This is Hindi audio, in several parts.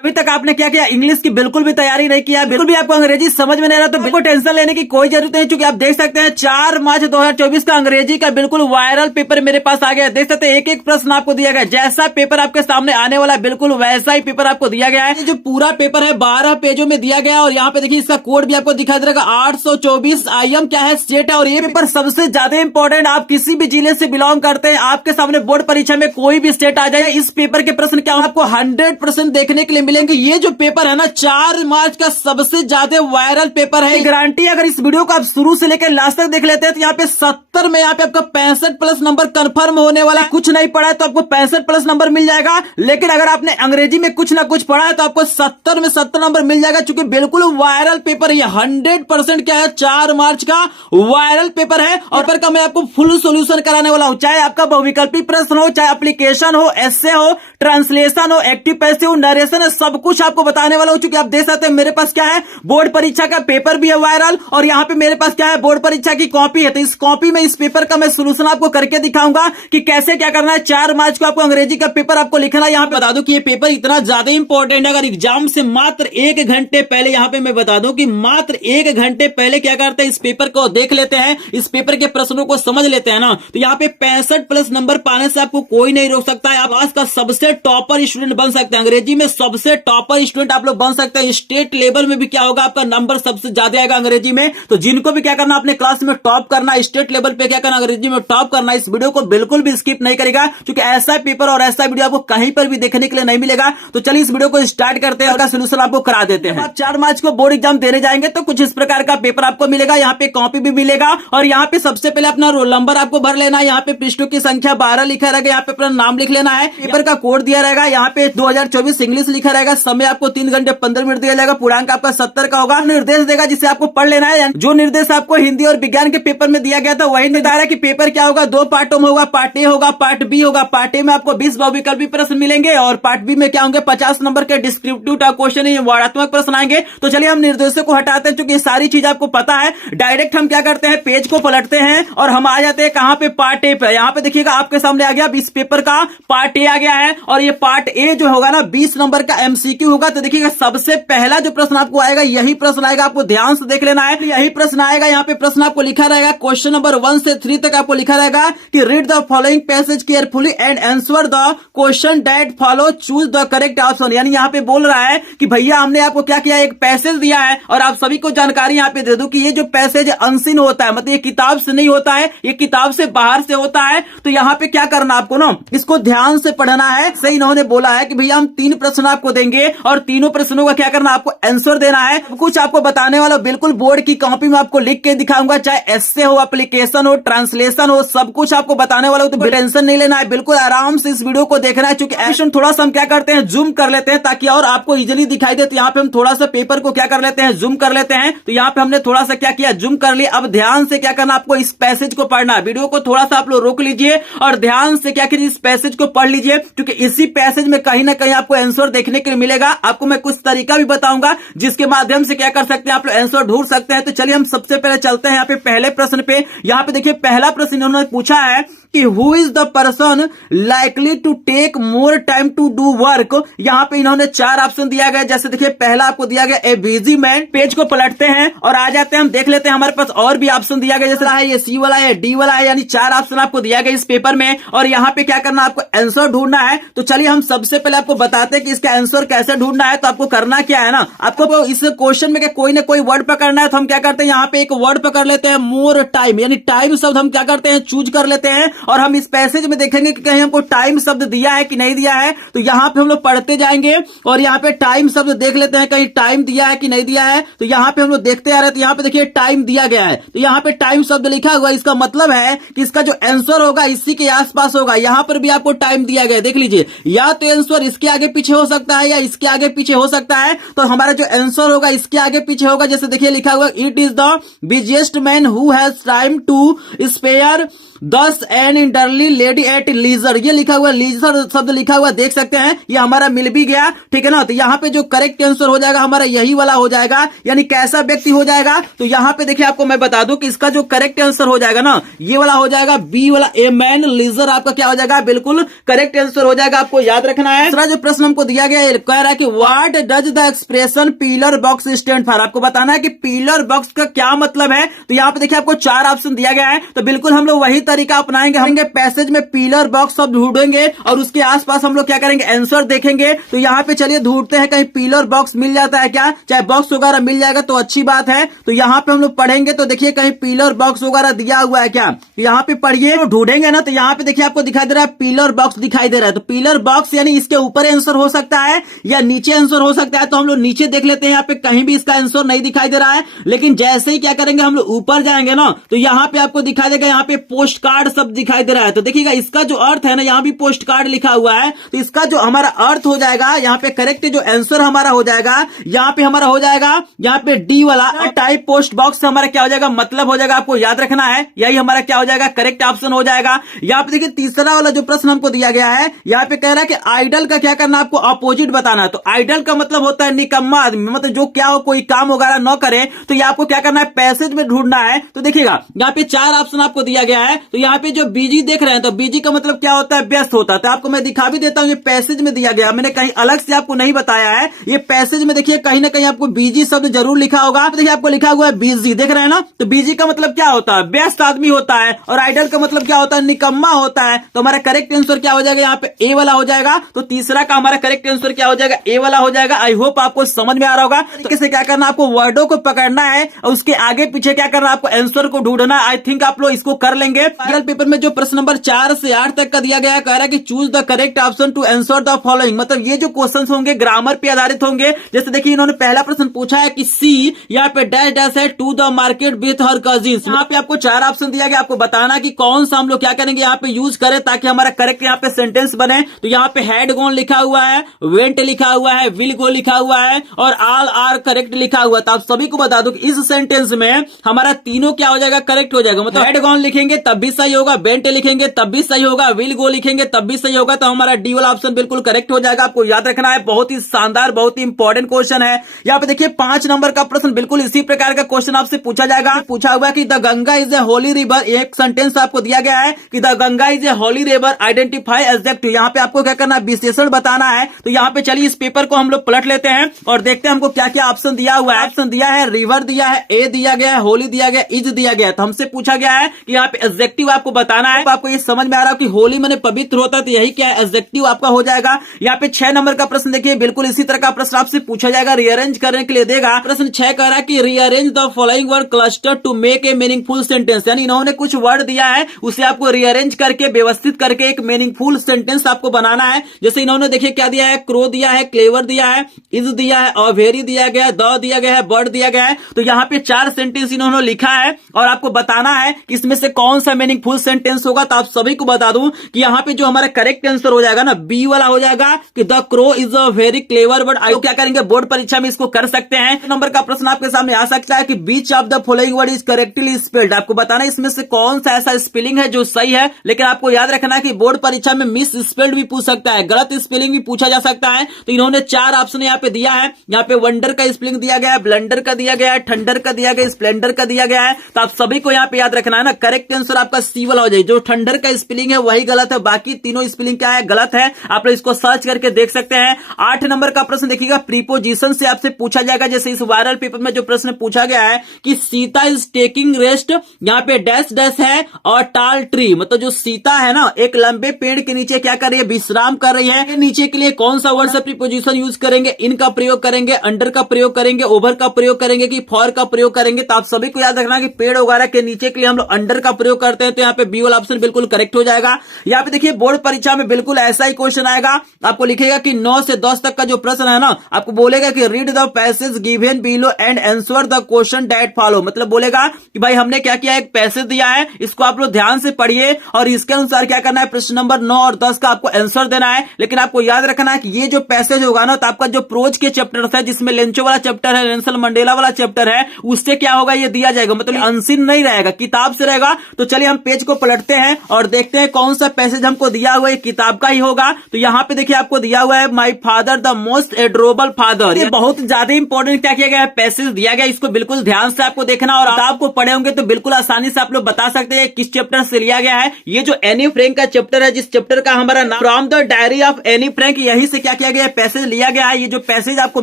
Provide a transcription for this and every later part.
अभी तक आपने क्या किया, इंग्लिश की बिल्कुल भी तैयारी नहीं किया, बिल्कुल भी आपको अंग्रेजी समझ में नहीं आ रहा, तो बिल्कुल टेंशन लेने की कोई जरूरत नहीं, क्योंकि आप देख सकते हैं 4 मार्च 2024 का अंग्रेजी का बिल्कुल वायरल पेपर मेरे पास आ गया। देख सकते हैं एक एक प्रश्न आपको दिया गया, जैसा पेपर आपके सामने आने वाला बिल्कुल वैसा ही पेपर आपको दिया गया है। जो पूरा पेपर है 12 पेजों में दिया गया है, और यहाँ पे देखिए इसका कोड भी आपको दिखाई दे रहा है 824 IM क्या है, स्टेट है। और ये पेपर सबसे ज्यादा इंपॉर्टेंट, आप किसी भी जिले से बिलोंग करते हैं, आपके सामने बोर्ड परीक्षा में कोई भी स्टेट आ जाए, इस पेपर के प्रश्न क्या आपको 100% देखने के लिए मिलेंगे। ये जो पेपर है ना 4 मार्च का सबसे ज्यादा वायरल पेपर है, गारंटी अगर इस वीडियो को आप शुरू से लेकर लास्ट तक देख लेते हैं तो यहाँ पे 70 में यहाँ पे आपका 65+ नंबर कंफर्म होने वाला है। कुछ नहीं पढ़ा है तो आपको 65+ नंबर मिल जाएगा, लेकिन अगर आपने अंग्रेजी में कुछ ना कुछ पढ़ा है तो आपको 70 में 70 नंबर मिल जाएगा, क्योंकि बिल्कुल वायरल पेपर है। 100% क्या है, 4 मार्च का वायरल पेपर है। और पेपर का मैं आपको फुल सोल्यूशन कराने वाला हूं, चाहे आपका बहुविकल्पी प्रश्न हो, चाहे एप्लीकेशन हो, एस्से हो, ट्रांसलेशन हो, एक्टिव पैसिव, नरेशन, सब कुछ आपको बताने वाला हूं। क्योंकि आप देख सकते हैं मेरे पास क्या है, बोर्ड परीक्षा का पेपर भी है वायरल, और यहाँ पे मेरे पास क्या है, बोर्ड परीक्षा की कॉपी है। तो इस कॉपी में इस पेपर का मैं सोल्यूशन आपको करके दिखाऊंगा कि कैसे क्या करना है। 4 मार्च को आपको अंग्रेजी का पेपर आपको लिखना है। यहाँ पे बता दूं कि ये पेपर इतना ज्यादा इंपॉर्टेंट है, अगर एग्जाम से मात्र 1 घंटे पहले, यहाँ पे मैं बता दूं कि मात्र 1 घंटे पहले क्या करते हैं, इस पेपर को देख लेते हैं, इस पेपर के प्रश्नों को समझ लेते हैं ना, तो यहाँ पे 65+ नंबर पाने से आपको कोई नहीं रोक सकता है। आप आज का सबसे टॉपर स्टूडेंट बन सकते हैं, अंग्रेजी में सबसे टॉपर स्टूडेंट आप लोग बन सकते हैं। स्टेट लेवल में भी क्या होगा, आपका नंबर सबसे ज्यादा आएगा अंग्रेजी में। तो जिनको भी क्या करना, अपने क्लास में टॉप करना, स्टेट लेवल पे क्या करना, अंग्रेजी में टॉप करना, इस वीडियो को बिल्कुल भी स्किप नहीं करेगा, क्योंकि ऐसा पेपर और ऐसा वीडियो आपको कहीं पर भी देखने के लिए नहीं मिलेगा। तो चलिए इस वीडियो को स्टार्ट करते हैं और सोल्यूशन आपको करा देते हैं। आप 4 मार्च को बोर्ड एग्जाम देने जाएंगे तो कुछ इस प्रकार का पेपर आपको मिलेगा, यहाँ पे कॉपी भी मिलेगा, और यहाँ पे सबसे पहले अपना रोल नंबर आपको भर लेना है। यहाँ पे पृष्ठों की संख्या 12 लिखा रहेगा, यहाँ पे अपना नाम लिख लेना है। पेपर का कोड दिया रहेगा, यहाँ पे 2024 इंग्लिश लिखा रहेगा। समय आपको 3 घंटे 15 मिनट दिया जाएगा। पूर्णांक आपका 70 का होगा। निर्देश देगा जिसे आपको पढ़ लेना है। जो निर्देश आपको हिंदी और विज्ञान के पेपर में दिया गया था वही निर्धारण कि पेपर क्या होगा, 2 पार्टों में होगा, पार्ट ए होगा, पार्ट बी होगा। पार्ट ए में आपको 20 बहुविकल्पी प्रश्न मिलेंगे, और पार्ट बी में क्या होंगे, 50 नंबर के डिस्क्रिप्टिव क्वेश्चन, वर्णात्मक प्रश्न आएंगे। तो चलिए हम निर्देशों को हटाते हैं, क्योंकि सारी चीज आपको पता है। डायरेक्ट हम क्या करते हैं, पेज को पलटते हैं और हम आ जाते हैं कहां पे, पार्ट ए पे। यहाँ पे देखिएगा आपके सामने आ गया, इस पेपर का पार्ट ए आ गया है, और ये पार्ट ए जो होगा ना 20 नंबर का एमसीक्यू होगा। तो देखिएगा सबसे पहला जो प्रश्न आपको आएगा यही प्रश्न आएगा, आपको ध्यान से देख लेना है। यही प्रश्न आएगा, यहाँ पे प्रश्न आपको लिखा रहेगा, क्वेश्चन नंबर 1 से 3 तक आपको लिखा रहेगा कि read the following passage carefully and answer the question that follow, choose the correct option. यानी यहाँ पे बोल रहा है कि भैया हमने आपको क्या किया, एक पैसेज दिया है, और आप सभी को जानकारी यहाँ पे दे दूं कि ये जो पैसेज अनसीन होता है, मतलब ये किताब से नहीं होता है, ये किताब से बाहर से होता है। तो यहाँ पे क्या करना आपको ना, इसको ध्यान से पढ़ना है। सही इन्होंने बोला है कि भैया हम 3 प्रश्न आपको देंगे, और तीनों प्रश्नों का क्या करना, आपको आंसर देना है। कुछ आपको बताने वाला बिल्कुल बोर्ड की कॉपी में आपको लिख के दिखाऊंगा, चाहे एस्से हो, एप्लीकेशन हो, ट्रांसलेशन हो, सब कुछ आपको बताने वाला हो। तो टेंशन नहीं लेना है, बिल्कुल आराम से इस वीडियो को देखना है। क्योंकि एक्शन थोड़ा सा हम क्या करते हैं, जूम कर लेते हैं ताकि और आपको इजीली दिखाई दे। तो यहाँ पे हम थोड़ा सा पेपर को क्या कर लेते हैं, जूम कर लेते हैं। तो यहाँ पे हमने थोड़ा सा क्या किया, जूम कर लिया। अब ध्यान से क्या करना, आपको इस पैसेज को पढ़ना है। वीडियो को थोड़ा सा आप लोग रोक लीजिए और ध्यान से क्या करिए, इस पैसेज को पढ़ लीजिए, क्योंकि इसी पैसेज में कहीं ना कहीं आपको आंसर देखने के लिए मिलेगा। आपको मैं कुछ तरीका भी बताऊंगा जिसके माध्यम से क्या कर सकते हैं, आप लोग आंसर ढूंढ सकते हैं। तो चलिए हम सबसे पहले चलते हैं यहाँ पे पहले प्रश्न पे। यहाँ पे देखिए पहला प्रश्न इन्होंने पूछा है कि who is the person likely to take more time to do work. यहाँ पे इन्होंने 4 ऑप्शन दिया गया। जैसे देखिए पहला आपको दिया गया ए बिजी मैन। पेज को पलटते हैं और आ जाते हैं, हम देख लेते हैं हमारे पास और भी ऑप्शन दिया गया, जैसे है ये सी वाला है, डी वाला है, यानी 4 ऑप्शन आपको दिया गया इस पेपर में। और यहाँ पे क्या करना, आपको आंसर ढूंढना है। तो चलिए हम सबसे पहले आपको बताते हैं कि इसका आंसर कैसे ढूंढना है। तो आपको करना क्या है ना, आपको इस क्वेश्चन में कोई ना कोई वर्ड पकड़ना है। तो हम क्या करते हैं, यहाँ पे एक वर्ड पकड़ लेते हैं, मोर टाइम, यानी टाइम शब्द हम क्या करते हैं, चूज कर लेते हैं। और हम इस पैसेज में देखेंगे कि कहीं हमको टाइम शब्द दिया है कि नहीं दिया है। तो यहाँ पे हम लोग पढ़ते जाएंगे और यहाँ पे टाइम शब्द देख लेते हैं, कहीं टाइम दिया है कि नहीं दिया है। तो यहाँ पे हम लोग देखते आ रहे हैं। तो यहाँ पे देखिए टाइम दिया गया है, तो यहाँ पे टाइम शब्द लिखा हुआ है। इसका मतलब है कि इसका जो आंसर होगा इसी के आसपास होगा। यहाँ पर भी आपको टाइम दिया गया है, देख लीजिए। या तो आंसर इसके आगे पीछे हो सकता है या इसके आगे पीछे हो सकता है। तो हमारा जो आंसर होगा इसके आगे पीछे होगा। जैसे देखिए लिखा हुआ, it is the busiest man who has time to spare 10 an entirely lady at leisure, ये लिखा हुआ लीजर शब्द लिखा हुआ देख सकते हैं, ये हमारा मिल भी गया, ठीक है ना। तो यहाँ पे जो करेक्ट आंसर हो जाएगा हमारा यही वाला हो जाएगा, यानी कैसा व्यक्ति हो जाएगा। तो यहाँ पे देखिए आपको मैं बता दूं कि इसका जो करेक्ट आंसर हो जाएगा ना, ये वाला हो जाएगा बी वाला, ए मैन लीजर आपका क्या हो जाएगा, बिल्कुल करेक्ट आंसर हो जाएगा, आपको याद रखना है। दूसरा जो प्रश्न हमको दिया गया है, कह रहा है कि what does the expression pillar box stand for, आपको बताना है कि पिलर बॉक्स का क्या मतलब है। तो यहाँ पे देखिए आपको 4 ऑप्शन दिया गया है, तो बिल्कुल हम लोग वही तरीका अपनाएंगे, हम पैसेज में पिलर बॉक्स सब ढूंढेंगे और उसके आसपास हम लोग क्या करेंगे, आंसर देखेंगे। तो यहाँ पे चलिए ढूंढते हैं, कहीं पिलर बॉक्स मिल जाता है क्या, चाहे बॉक्स वगैरह मिल जाएगा तो अच्छी बात है। तो यहाँ पे हम लोग पढ़ेंगे, तो देखिए कहीं पिलर बॉक्स वगैरह दिया हुआ है क्या, यहाँ पे पढ़िए, तो ढूंढेंगे ना। तो यहाँ पे देखिए आपको दिखाई दे रहा है पिलर बॉक्स दिखाई दे रहा है, तो पिलर बॉक्स यानी इसके ऊपर आंसर हो सकता है या नीचे आंसर हो सकता है। तो हम लोग नीचे देख लेते हैं, यहाँ पे कहीं भी इसका आंसर नहीं दिखाई दे रहा है, लेकिन जैसे ही क्या करेंगे हम लोग ऊपर जाएंगे ना, तो यहाँ पे आपको दिखाई देगा, यहाँ पे पोस्ट कार्ड सब दिखाई दे रहा है। तो देखिएगा इसका जो अर्थ है ना, यहाँ भी पोस्ट कार्ड लिखा हुआ है, तो इसका जो हमारा अर्थ हो जाएगा, यहाँ पे करेक्ट जो आंसर हमारा हो जाएगा, यहाँ पे हमारा हो जाएगा, यहाँ पे डी वाला टाइप पोस्ट बॉक्स हमारा क्या हो जाएगा, मतलब हो जाएगा, आपको याद रखना है, यही हमारा क्या हो जाएगा, करेक्ट ऑप्शन हो जाएगा। यहाँ पे देखिए तीसरा वाला जो प्रश्न हमको दिया गया है, यहाँ पे कह रहा है कि आइडल का क्या करना, आपको अपोजिट बताना है। तो आइडल का मतलब होता है निकम्मा आदमी, मतलब जो क्या हो, कोई काम वगैरह न करे, तो ये आपको क्या करना है, पैसेज में ढूंढना है। तो देखिएगा यहाँ पे 4 ऑप्शन आपको दिया गया है, तो यहाँ पे जो बीजी देख रहे हैं, तो बीजी का मतलब क्या होता है, व्यस्त होता है। तो आपको मैं दिखा भी देता हूँ, ये पैसेज में दिया गया, मैंने कहीं अलग से आपको नहीं बताया है, ये पैसेज में देखिए कहीं ना कहीं आपको बीजी शब्द जरूर लिखा होगा। तो देखिए आपको लिखा हुआ है बीजी, देख रहे हैं ना। तो बीजी का मतलब क्या होता है, व्यस्त आदमी होता है, और आइडल का मतलब क्या होता है, निकम्मा होता है। तो हमारा करेक्ट आंसर क्या हो जाएगा, यहाँ पे ए वाला हो जाएगा। तो तीसरा का हमारा करेक्ट आंसर क्या हो जाएगा, ए वाला हो जाएगा। आई होप आपको समझ में आ रहा होगा। तो कैसे क्या करना, आपको वर्डों को पकड़ना है और उसके आगे पीछे क्या करना, आपको आंसर को ढूंढना है। आई थिंक आप लोग इसको कर लेंगे। अगले पेपर में जो प्रश्न नंबर 4 से 8 तक का दिया गया है, कह रहा है कि choose the correct option to answer the following, मतलब ये जो क्वेश्चन होंगे ग्रामर पे आधारित होंगे। जैसे देखिए इन्होंने पहला प्रश्न पूछा है कि सी यहाँ पे डैश डैश है to the market with her cousins. यहाँ पे आपको 4 ऑप्शन दिया गया, आपको बताना कि कौन सा हम लोग क्या करेंगे, यहाँ पे यूज करें ताकि हमारा करेक्ट यहाँ पे सेंटेंस बने। तो यहाँ पे हैड गॉन लिखा हुआ है, वेंट लिखा हुआ है, विल गो लिखा हुआ है और ऑल आर करेक्ट लिखा हुआ है। तो आप सभी को बता दो कि इस सेंटेंस में हमारा तीनों क्या हो जाएगा, करेक्ट हो जाएगा। मतलब हैड गॉन लिखेंगे तब भी सही होगा, वेंट लिखेंगे तब भी सही होगा, विल गो लिखेंगे तब भी सही होगा। तो हमारा डी वाला ऑप्शन बिल्कुल करेक्ट हो जाएगा। आपको याद रखना है, बहुत ही शानदार, बहुत ही इंपॉर्टेंट क्वेश्चन है। यहाँ पे देखिए 5 नंबर का प्रश्न बिल्कुल इसी प्रकार का क्वेश्चन आपसे पूछा जाएगा। पूछा हुआ कि the Ganga is a Holi river, एक सेंटेंस आपको दिया गया है कि the Ganga is a Holi river, identify adjective. यहाँ पे आपको क्या करना है, विशेषण बताना है। तो यहाँ पे चलिए इस पेपर को हम लोग पलट लेते हैं और देखते हैं हमको क्या क्या ऑप्शन दिया हुआ है। ऑप्शन दिया है रिवर दिया है, ए दिया गया है, होली दिया गया, इज दिया गया है। तो हमसे पूछा गया है कि यहाँ पे एडजेक्टिव आपको बताना है। आपको ये समझ में आ रहा है कि होली माने पवित्र होता है, तो यही क्या है, एडजेक्टिव आपका हो जाएगा। यहाँ पे 6 नंबर का प्रश्न देखिए, बिल्कुल इसी तरह का प्रश्न आपसे पूछा जाएगा, रीअरेंज करने के लिए देगा। प्रश्न 6 कह रहा है कि rearrange the following word cluster to make a meaningful sentence, यानी इन्होंने कुछ वर्ड दिया है, उसे आपको रीअरेंज करके व्यवस्थित करके एक मीनिंगफुल सेंटेंस आपको बनाना है। जैसे इन्होंने देखिए क्या दिया है, क्रो दिया है, क्लेवर दिया है, इज दिया है, और वेरी दिया गया है, द दिया गया है, बर्ड दिया गया है। तो यहाँ पे 4 सेंटेंस इन्होंने लिखा है और आपको बताना है कि इसमें से कौन सा मीनिंगफुल सेंटेंस होगा। तो आप सभी को बता दूं कि यहाँ पे जो हमारा करेक्ट आंसर हो जाएगा ना, बी वाला हो जाएगा कि the crow is a very clever bird. आई क्या करेंगे, बोर्ड परीक्षा में इसको कर सकते हैं। नंबर का प्रश्न आपके सामने आ सकता है कि which of the following word is correctly spelled. आपको बताना है इसमें से कौन सा ऐसा स्पेलिंग है जो सही है, लेकिन आपको याद रखना है कि बोर्ड परीक्षा में मिस स्पेल्ड भी पूछ सकता है, गलत स्पेलिंग भी पूछा जा सकता है। तो इन्होंने 4 ऑप्शन यहाँ पे दिया है। यहाँ पे वंडर का स्पेलिंग दिया गया है, ब्लंडर का दिया गया है, थंडर का दिया गया है, स्प्लेंडर का दिया गया है। तो आप सभी को यहाँ पे याद रखना है ना, करेक्ट आंसर आपका सी वाला हो जाए। जो थंडर का स्पेलिंग है वही गलत है, बाकी तीनों स्पेलिंग क्या है, गलत है। आप लोग इसको सर्च करके देख सकते हैं। 8 नंबर का प्रश्न देखिएगा, प्रीपोजिशन से आपसे पूछा जाएगा। जैसे इस वायरल पेपर में जो प्रश्न पूछा गया है कि सीता इज टेकिंग रेस्ट, यहाँ पे डैश डैश है और टाल ट्री, मतलब जो सीता है ना, एक लंबे पेड़ के नीचे क्या कर रही है, विश्राम कर रही है। नीचे के लिए कौन सा वर्ड से प्रीपोजिशन यूज करेंगे, इन का प्रयोग करेंगे, अंडर का प्रयोग करेंगे, ओवर का प्रयोग करेंगे कि फॉर का प्रयोग करेंगे। तो आप सभी को याद रखना कि पेड़ वगैरह के नीचे के लिए हम लोग अंडर का प्रयोग करते हैं। तो यहाँ पे बी वाला ऑप्शन बिल्कुल करेक्ट हो जाएगा। यहाँ पे देखिए बोर्ड परीक्षा में बिल्कुल ऐसा ही क्वेश्चन आएगा। आपको लिखेगा कि 9 से 10 तक का जो प्रश्न है ना, आपको बोलेगा कि read the passage given below and answer the question that follow. मतलब बोलेगा कि भाई हमने क्या किया, एक पैसेज दिया है, इसको आप लोग ध्यान से पढ़िए और इसके अनुसार क्या करना है, प्रश्न नंबर 9 और 10 का आपको आंसर देना है। लेकिन आपको याद रखना है कि ये जो पैसेज होगा ना, तो आपका जो प्रोज के चैप्टर है, जिसमें लेंचो वाला चैप्टर है, नेल्सन मंडेला वाला चैप्टर है, उससे क्या होगा, ये दिया जाएगा। मतलब अनसीन नहीं रहेगा, किताब से रहेगा। तो चलिए हम पेज को पलट पढ़ते हैं और देखते हैं कौन सा पैसेज हमको दिया हुआ है, किताब का ही होगा। तो यहाँ पे देखिए आपको दिया हुआ है my father the most adorable father. ये बहुत ज्यादा इंपॉर्टेंट क्या किया गया है, पैसेज दिया गया, इसको बिल्कुल ध्यान से आपको देखना और आपको पढ़े होंगे तो बिल्कुल आसानी से आप लोग बता सकते हैं किस चैप्टर से लिया गया है। ये जो एनी फ्रैंक का चैप्टर है, जिस चैप्टर का हमारा नाम from the diary of Anne Frank, यही से क्या किया गया है, पैसेज लिया गया है। ये जो पैसेज आपको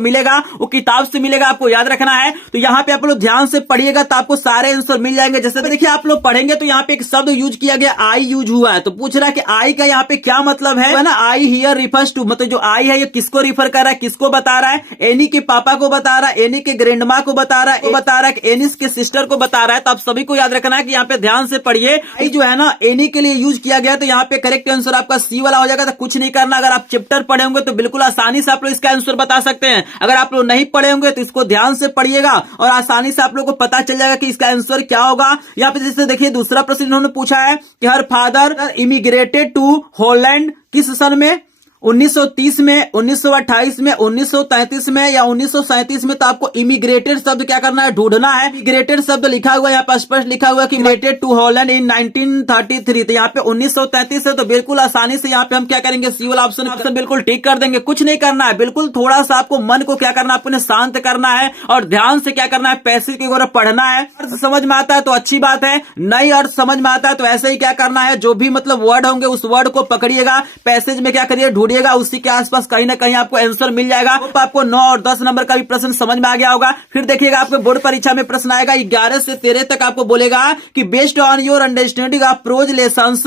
मिलेगा वो किताब से मिलेगा, आपको याद रखना है। तो यहाँ पे आप लोग ध्यान से पढ़िएगा तो आपको सारे आंसर मिल जाएंगे। जैसे देखिए आप लोग पढ़ेंगे तो यहाँ पे एक शब्द यूज किया गया, आई यूज हुआ है। तो पूछ रहा है कि आई का यहाँ पे क्या मतलब है ना। आई हियर रिफर्स टू, मतलब जो आई है ये किसको रिफर कर रहा है, किसको बता रहा है, एनी के पापा को बता रहा है, एनी के ग्रैंडमा को बता रहा है, बता रहा है एनिस के सिस्टर को बता रहा है। तो आप सभी को याद रखना है कि यहाँ पे ध्यान से पढ़िए। आई जो है ना एनी के लिए यूज किया गया, तो यहाँ पे करेक्ट आंसर आपका सी वाला हो जाएगा। तो कुछ नहीं करना, अगर आप चैप्टर पढ़े होंगे तो बिल्कुल आसानी से आप लोग इसका आंसर बता सकते हैं। अगर आप लोग नहीं पढ़े होंगे तो इसको ध्यान से पढ़िएगा और आसानी से आप लोग को पता चल जाएगा कि इसका आंसर क्या होगा। यहाँ पे जैसे देखिए दूसरा प्रश्न इन्होंने पूछा है कि her father immigrated to Holland किस सन में, 1930 में, 1928 में, 1933 में या 1937 में। तो आपको इमिग्रेटेड शब्द क्या करना है, ढूंढना है। इमिग्रेटेड शब्द लिखा हुआ है यहाँ पर स्पष्ट लिखा हुआ है कि इमिग्रेटेड टू हॉलैंड इन 1933। तो यहाँ पे 1933 है, तो बिल्कुल आसानी से यहाँ पे हम क्या करेंगे, सी वाला ऑप्शन बिल्कुल ठीक कर देंगे। कुछ नहीं करना है, बिल्कुल थोड़ा सा आपको मन को क्या करना है, अपने शांत करना है और ध्यान से क्या करना है, पैसेज की ओर पढ़ना है। अर्थ समझ में आता है तो अच्छी बात है, नहीं अर्थ समझ में आता है तो ऐसे ही क्या करना है, जो भी मतलब वर्ड होंगे उस वर्ड को पकड़िएगा, पैसेज में क्या करिए ढूंढिएगा, उसी के आसपास कहीं ना कहीं आपको आंसर मिल जाएगा। तो आपको 9 और 10 नंबर का भी प्रश्न समझ में आ गया होगा। फिर देखिएगा आपके बोर्ड परीक्षा में प्रश्न आएगा 11 से 13 तक, आपको बोलेगा कि based on your understanding of prose lessons